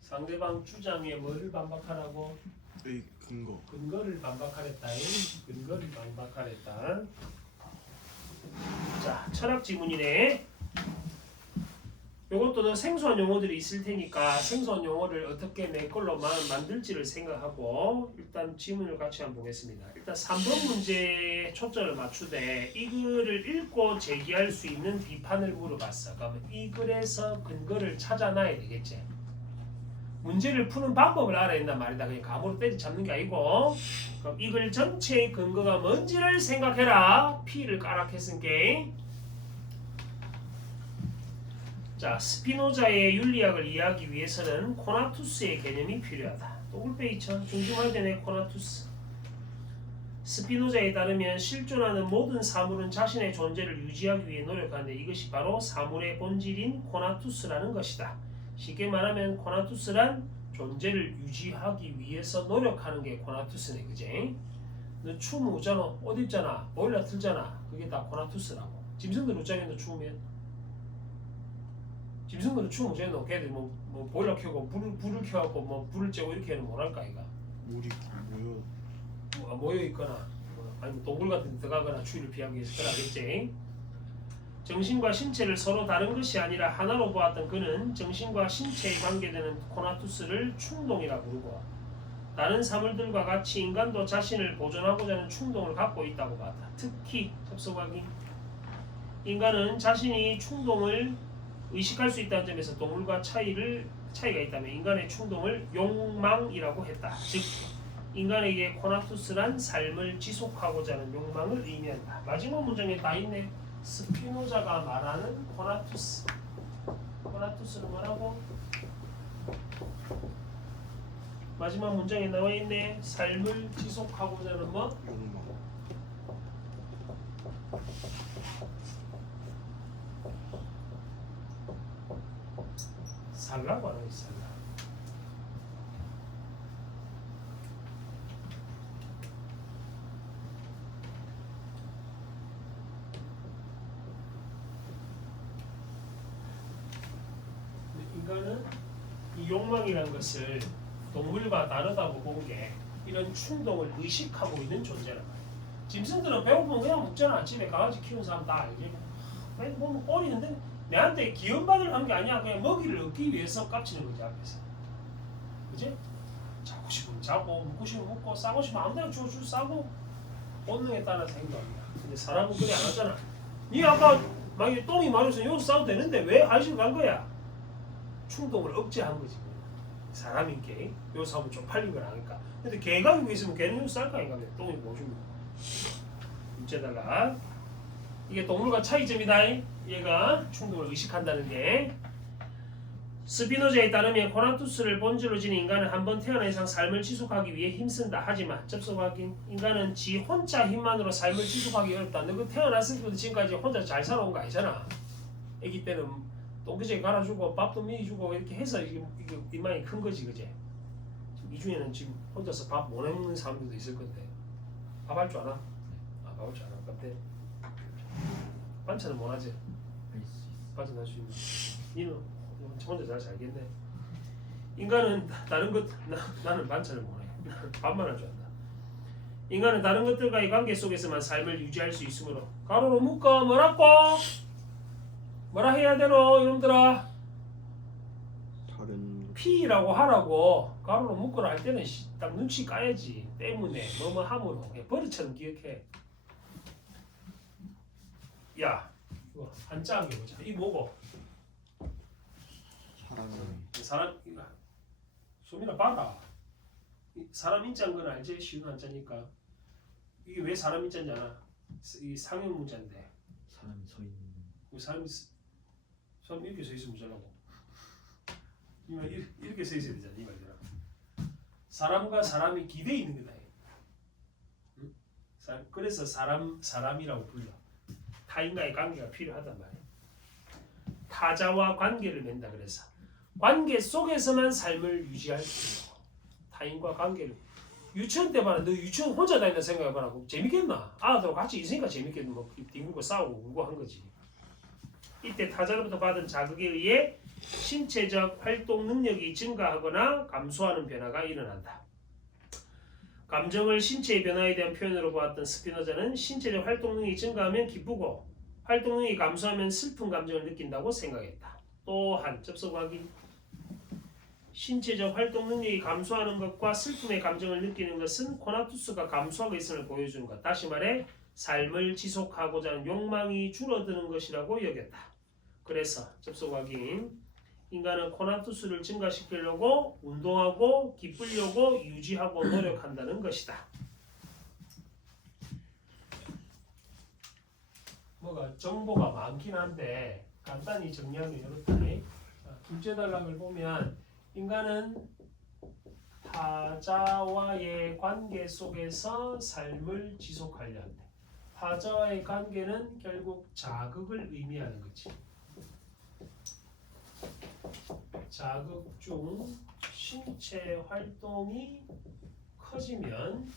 상대방 주장에 뭐를 반박하라고? 의 근거. 근거를 반박하랬다. 근거를 반박하랬다. 자, 철학 지문이네. 요것도 생소한 용어들이 있을 테니까 생소한 용어를 어떻게 내 걸로 만들지를 생각하고 일단 지문을 같이 한번 보겠습니다. 일단 3번 문제에 초점을 맞추되 이 글을 읽고 제기할 수 있는 비판을 물어봤어. 그러면 이 글에서 근거를 찾아놔야 되겠지. 문제를 푸는 방법을 알아야 된단 말이다. 그냥 감으로 때려잡는 게 아니고. 그럼 이 글 전체의 근거가 뭔지를 생각해라. P를 까락했으니까. 자, 스피노자의 윤리학을 이해하기 위해서는 코나투스의 개념이 필요하다. 또 꿀빼이쳐. 중심할 때네 코나투스. 스피노자에 따르면 실존하는 모든 사물은 자신의 존재를 유지하기 위해 노력하는데 이것이 바로 사물의 본질인 코나투스라는 것이다. 쉽게 말하면 코나투스란 존재를 유지하기 위해서 노력하는 게 코나투스네, 그지? 너 춤 오잖아, 옷 입잖아, 보일러 틀잖아. 그게 다 코나투스라고. 짐승들 옷장에 너 추우면 짐승들은 춤 못 춰도 걔들 뭐 보일러 켜고 불을 켜갖고 뭐 불을 쬐고 이렇게는 못할까 이가 물이 모여 모여 있거나 아니면 동굴 같은 데 들어가거나 추위를 피하기 위해서 그러겠지. 정신과 신체를 서로 다른 것이 아니라 하나로 보았던 그는 정신과 신체에 관계되는 코나투스를 충동이라 부르고 다른 사물들과 같이 인간도 자신을 보존하고자 하는 충동을 갖고 있다고 봤다. 특히 접속하기 인간은 자신이 충동을 의식할 수 있다는 점에서 동물과 차이가 있다면 인간의 충동을 욕망이라고 했다. 즉 인간에게 코나투스란 삶을 지속하고자 하는 욕망을 의미한다. 마지막 문장에 다 있네. 스피노자가 말하는 코나투스. 코나투스는 뭐라고? 마지막 문장에 나와 있네. 삶을 지속하고자 하는 뭐? 욕망. 살라고 하는 거지. 살라. 인간은 이 욕망이라는 것을 동물과 다르다고 본 게 이런 충동을 의식하고 있는 존재란 말이야. 짐승들은 배고프면 그냥 먹잖아. 집에 강아지 키우는 사람 다 알지. 보면 꼬리는데 내한테 기운받을 한 게 아니야. 그냥 먹이를 얻기 위해서 깝치는 거지 앞에서. 그지? 자고 싶으면 자고 먹고 싶으면 먹고 싸고 싶으면 아무데나 줄 싸고 본능에 따라서 행동합니다. 근데 사람은 그래 안 하잖아. 니 아까 만약에 똥이 마려서 여기서 싸도 되는데 왜 화장실 간 거야? 충동을 억제한 거지. 사람인 게 여기서 하면 좀 팔린 건 아닐까. 근데 개가 여기 있으면 개는 여기서 쌀 거 아닌가. 똥이 뭐주면 문제달라. 이게 동물과 차이점이다. 얘가 충동을 의식한다는 게. 스피노자에 따르면 코나투스를 본질로 지닌 인간은 한번 태어난 이상 삶을 지속하기 위해 힘쓴다. 하지만 접속하기 인간은 지 혼자 힘만으로 삶을 지속하기 어렵다. 너 태어났을 때부터 지금까지 혼자 잘 살아온 거 아니잖아. 아기 때는 똥기저귀 갈아주고 밥도 미주고 이렇게 해서 이게 이만이 큰 거지, 그제? 이 중에는 지금 혼자서 밥 못 해먹는 사람들도 있을 건데 밥 할 줄 알아? 아, 밥 할 줄 알아. 근데 반찬은 못 하지. 반찬 할 수 있는. 니는 혼자 잘 살겠네. 인간은 다른 것 나는 반찬을 못 해. 밥만 할 줄 안다. 인간은 다른 것들과의 관계 속에서만 삶을 유지할 수 있으므로 가로로 묶어 뭐라고? 뭐라 해야 되노 이놈들아? 다른 P라고 하라고. 가로로 묶어라 할 때는 딱 눈치 까야지. 때문에 뭐뭐 함으로 그냥 버릇처럼 기억해. 야 이거 한자 한개 보자. 이 뭐고? 사람 소민아 봐라. 사람 인자인 건 알지? 쉬운 한자니까. 이게 왜 사람 인자인지 알아? 이 상형 문자인데. 사람이 서 있는. 사람 이렇게 서 있으면 되라고. 이렇게 서 있어야 되잖아 이 말대로. 사람과 사람이 기대 있는 거다. 응? 그래서 사람이라고 불러. 타인과의 관계가 필요하단 말이야. 타자와 관계를 맺는다 그래서 관계 속에서만 삶을 유지할 수 있고 타인과 관계를. 유치원 때 봐라. 너 유치원 혼자 다닌다 생각해봐라. 재밌겠나? 아들하고 같이 있으니까 재밌겠는 뭐 뒹굴고 싸우고 울고 한 거지. 이때 타자로부터 받은 자극에 의해 신체적 활동 능력이 증가하거나 감소하는 변화가 일어난다. 감정을 신체의 변화에 대한 표현으로 보았던 스피노자는 신체적 활동 능력이 증가하면 기쁘고 활동 능력이 감소하면 슬픈 감정을 느낀다고 생각했다. 또한 접속 확인. 신체적 활동 능력이 감소하는 것과 슬픔의 감정을 느끼는 것은 코나투스가 감소하고 있음을 보여주는 것. 다시 말해 삶을 지속하고자 하는 욕망이 줄어드는 것이라고 여겼다. 그래서 접속 확인. 인간은 코나투스를 증가시키려고 운동하고 기쁘려고 유지하고 노력한다는 것이다. 뭐가 정보가 많긴 한데 간단히 정리하면 이렇다. 둘째 단락을 보면 인간은 타자와의 관계 속에서 삶을 지속하려 한다. 타자와의 관계는 결국 자극을 의미하는 거지. 자극 중 신체 활동이 커지면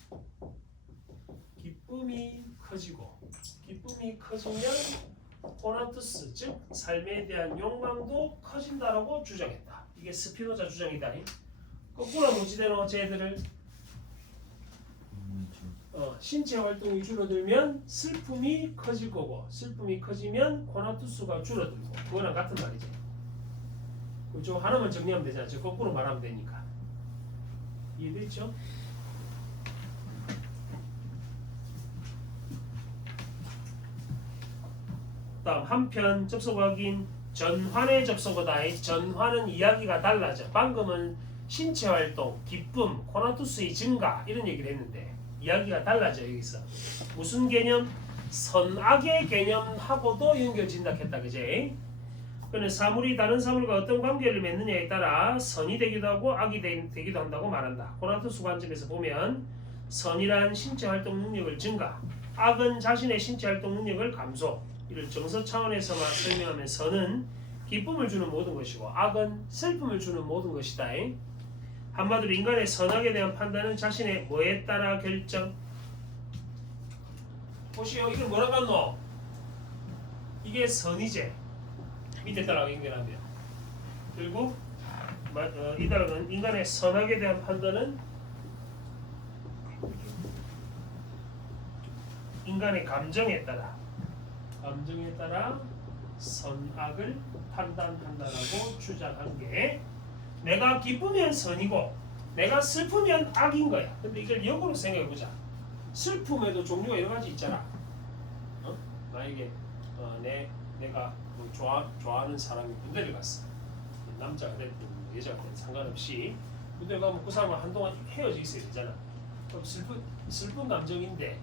기쁨이 커지고 기쁨이 커지면 코나투스 즉 삶에 대한 욕망도 커진다라고 주장했다. 이게 스피노자 주장이다. 거꾸로 뭐지 되노 쟤들을 신체 활동이 줄어들면 슬픔이 커질 거고 슬픔이 커지면 코나투스가 줄어들고 그거랑 같은 말이지. 그쪽 하나만 정리하면 되잖아. 저 거꾸로 말하면 되니까. 이해됐죠? 다음 한편 접속 확인. 전환의 접속어다. 전환은 이야기가 달라져. 방금은 신체 활동, 기쁨, 코나투스의 증가 이런 얘기를 했는데 이야기가 달라져. 여기서 무슨 개념? 선악의 개념하고도 연결진다 했다. 그제? 그는 사물이 다른 사물과 어떤 관계를 맺느냐에 따라 선이 되기도 하고 악이 되기도 한다고 말한다. 코나투스 관점에서 보면 선이란 신체 활동 능력을 증가, 악은 자신의 신체 활동 능력을 감소. 이를 정서 차원에서만 설명하면 선은 기쁨을 주는 모든 것이고 악은 슬픔을 주는 모든 것이다. 한마디로 인간의 선악에 대한 판단은 자신의 뭐에 따라 결정. 보시오. 이걸 뭐라고 하노? 이게 선이제. 밑에 따라 연결하면. 그리고 이 단어는 인간의 선악에 대한 판단은 인간의 감정에 따라 선악을 판단한다라고 주장한 게 내가 기쁘면 선이고 내가 슬프면 악인 거야. 근데 이걸 역으로 생각해 보자. 슬픔에도 종류가 여러 가지 있잖아. 만약에 내가 뭐 좋아하는 사람이 군대를 갔어. 남자가 됐든 여자가 됐든 상관없이 군대 가면 그 사람은 한동안 헤어져 있어야 되잖아. 그럼 슬픈 감정인데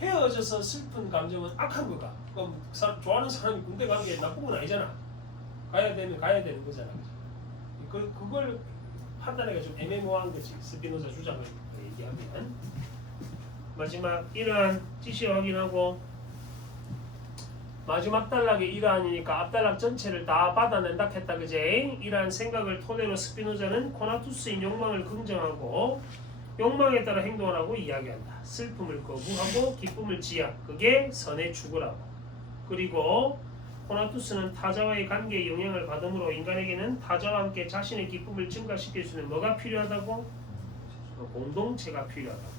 헤어져서 슬픈 감정은 악한 거가. 그럼 좋아하는 사람이 군대 가는 게 나쁜 건 아니잖아. 가야 되면 가야 되는 거잖아. 그걸 판단하기가 좀 애매모호한 거지. 스피노자 주장을 얘기하면. 마지막 이러한 지시 확인하고 마지막 단락이 이러한이니까 앞단락 전체를 다 받아낸다 했다. 그제? 이러한 생각을 토대로 스피노자는 코나투스의 욕망을 긍정하고 욕망에 따라 행동을 하고 이야기한다. 슬픔을 거부하고 기쁨을 지향. 그게 선의 추구라고. 그리고 코나투스는 타자와의 관계에 영향을 받으므로 인간에게는 타자와 함께 자신의 기쁨을 증가시킬 수 있는 뭐가 필요하다고? 공동체가 필요하다고.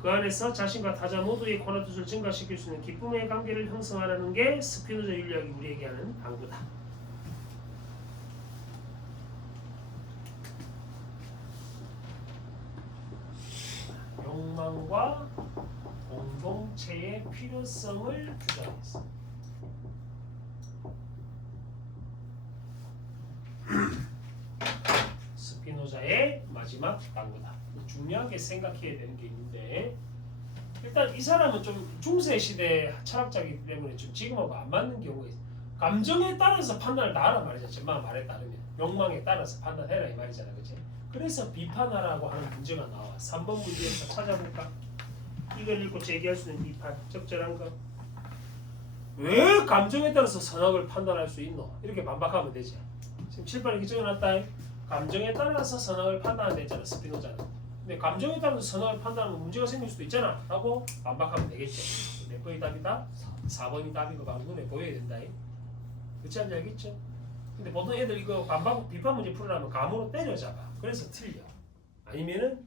그 안에서 자신과 타자 모두의 코나투스를 증가시킬 수 있는 기쁨의 관계를 형성하라는 게 스피노자 윤리학이 우리에게 하는 당부다. 욕망과 공동체의 필요성을 주장했어. 스피노자의 마지막 당부다. 중요하게 생각해야 되는 게 있는데 일단 이 사람은 좀 중세 시대 철학자이기 때문에 좀 지금하고 안 맞는 경우가 있어. 감정에 따라서 판단을 다 하라 말이잖아. 전방 말에 따르면 욕망에 따라서 판단해라 이 말이잖아. 그치? 그래서 비판하라고 하는 문제가 나와. 3번 문제에서 찾아볼까? 이걸 읽고 제기할 수 있는 비판 적절한 거. 왜 감정에 따라서 선악을 판단할 수 있노? 이렇게 반박하면 되지. 지금 칠판에 이렇게 적어놨다. 감정에 따라서 선악을 판단하면 되잖아. 스피노자는. 근데 감정에 따라서 선악을 판단하면 문제가 생길 수도 있잖아 라고 반박하면 되겠죠. 몇 번이 답이다? 4번이 답이고 바로 눈에 보여야 된다. 그렇지 않냐 알겠죠? 근데 보통 애들 이거 반박 비판 문제 풀으려면 감으로 때려잡아. 그래서 틀려. 아니면은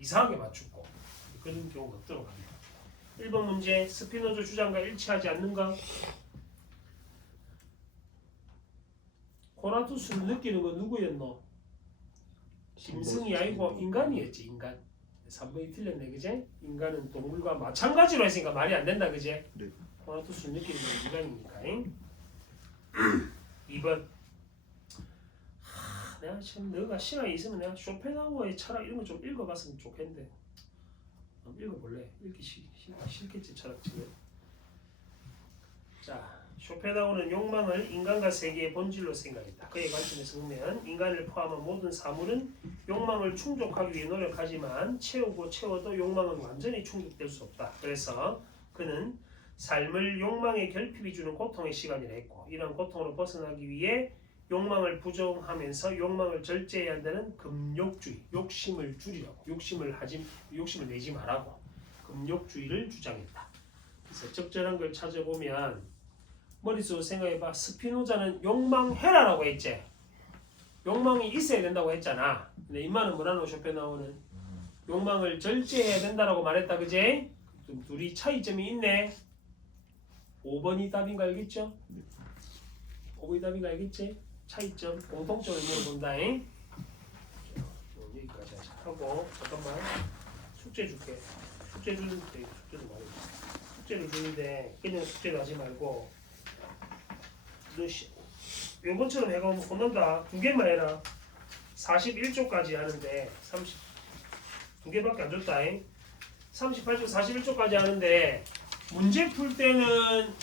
이상하게 맞추고 그런 경우가 없도록 합니다. 1번 문제 스피노자 주장과 일치하지 않는가? 코나투스를 느끼는 건 누구였노? 짐승이 아니고 인간이었지. 인간. 3번이 틀렸네. 그제? 인간은 동물과 마찬가지로 했으니까 말이 안 된다. 그제? 네. 코나투스를 느끼는 건 인간이니까. 2번 내가 지금 너가 시간이 있으면 내가 쇼펜하우어의 철학 이런 거 좀 읽어봤으면 좋겠는데 읽어볼래? 읽기 싫겠지 철학책을. 자, 쇼펜하우어는 욕망을 인간과 세계의 본질로 생각했다. 그의 관점에서 보면 인간을 포함한 모든 사물은 욕망을 충족하기 위해 노력하지만 채워도 욕망은 완전히 충족될 수 없다. 그래서 그는 삶을 욕망의 결핍이 주는 고통의 시간이라 했고 이런 고통으로 벗어나기 위해 욕망을 부정하면서 욕망을 절제해야 한다는 금욕주의, 욕심을 줄이라고, 욕심을 내지 말라고 금욕주의를 주장했다. 그래서 적절한 걸 찾아보면 머릿속으로 생각해봐. 스피노자는 욕망해라라고 했지. 욕망이 있어야 된다고 했잖아. 근데 임마는 뭐라노 쇼펜하우는 욕망을 절제해야 된다라고 말했다, 그지? 좀 둘이 차이점이 있네. 5번이 답인 거 알겠죠? 5번이 답인 거 알겠지? 차이점, 공통점을 물어본다잉. 자, 여기까지 하고 잠깐만 숙제 줄게. 숙제 주는데 숙제도 말해. 숙제를 주는데 그냥 숙제를 하지 말고 너 요번처럼 해가면 혼난다. 2개만 해라. 41쪽까지 하는데 2개밖에 안 줬다잉. 38쪽 41쪽까지 하는데 문제 풀 때는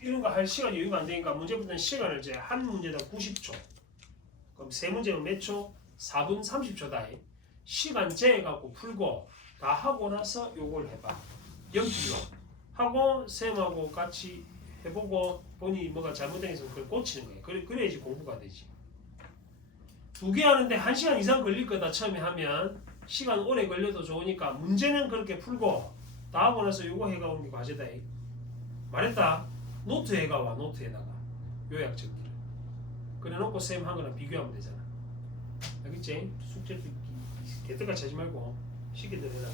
이런 거 할 시간이 여유가 안 되니까 문제 풀 때는 시간을 이제 한 문제당 90초. 그럼 세 문제는 몇 초? 4분 30초다. 시간 재갖고 풀고 다 하고 나서 요걸 해봐. 연필로 하고 쌤하고 같이 해보고 본인이 뭐가 잘못된 게 있으면 그걸 고치는 거예요. 그래야지 공부가 되지. 2개 하는데 1시간 이상 걸릴 거다 처음에 하면 시간 오래 걸려도 좋으니까 문제는 그렇게 풀고 다 하고 나서 요거 해가 오는 게 과제다. 말했다. 노트 해가 와. 노트에다가 요약 적기를 그래놓고 쌤 한 거랑 비교하면 되잖아. 알겠지? 숙제도 개떡같이 하지 말고 시키들 해라.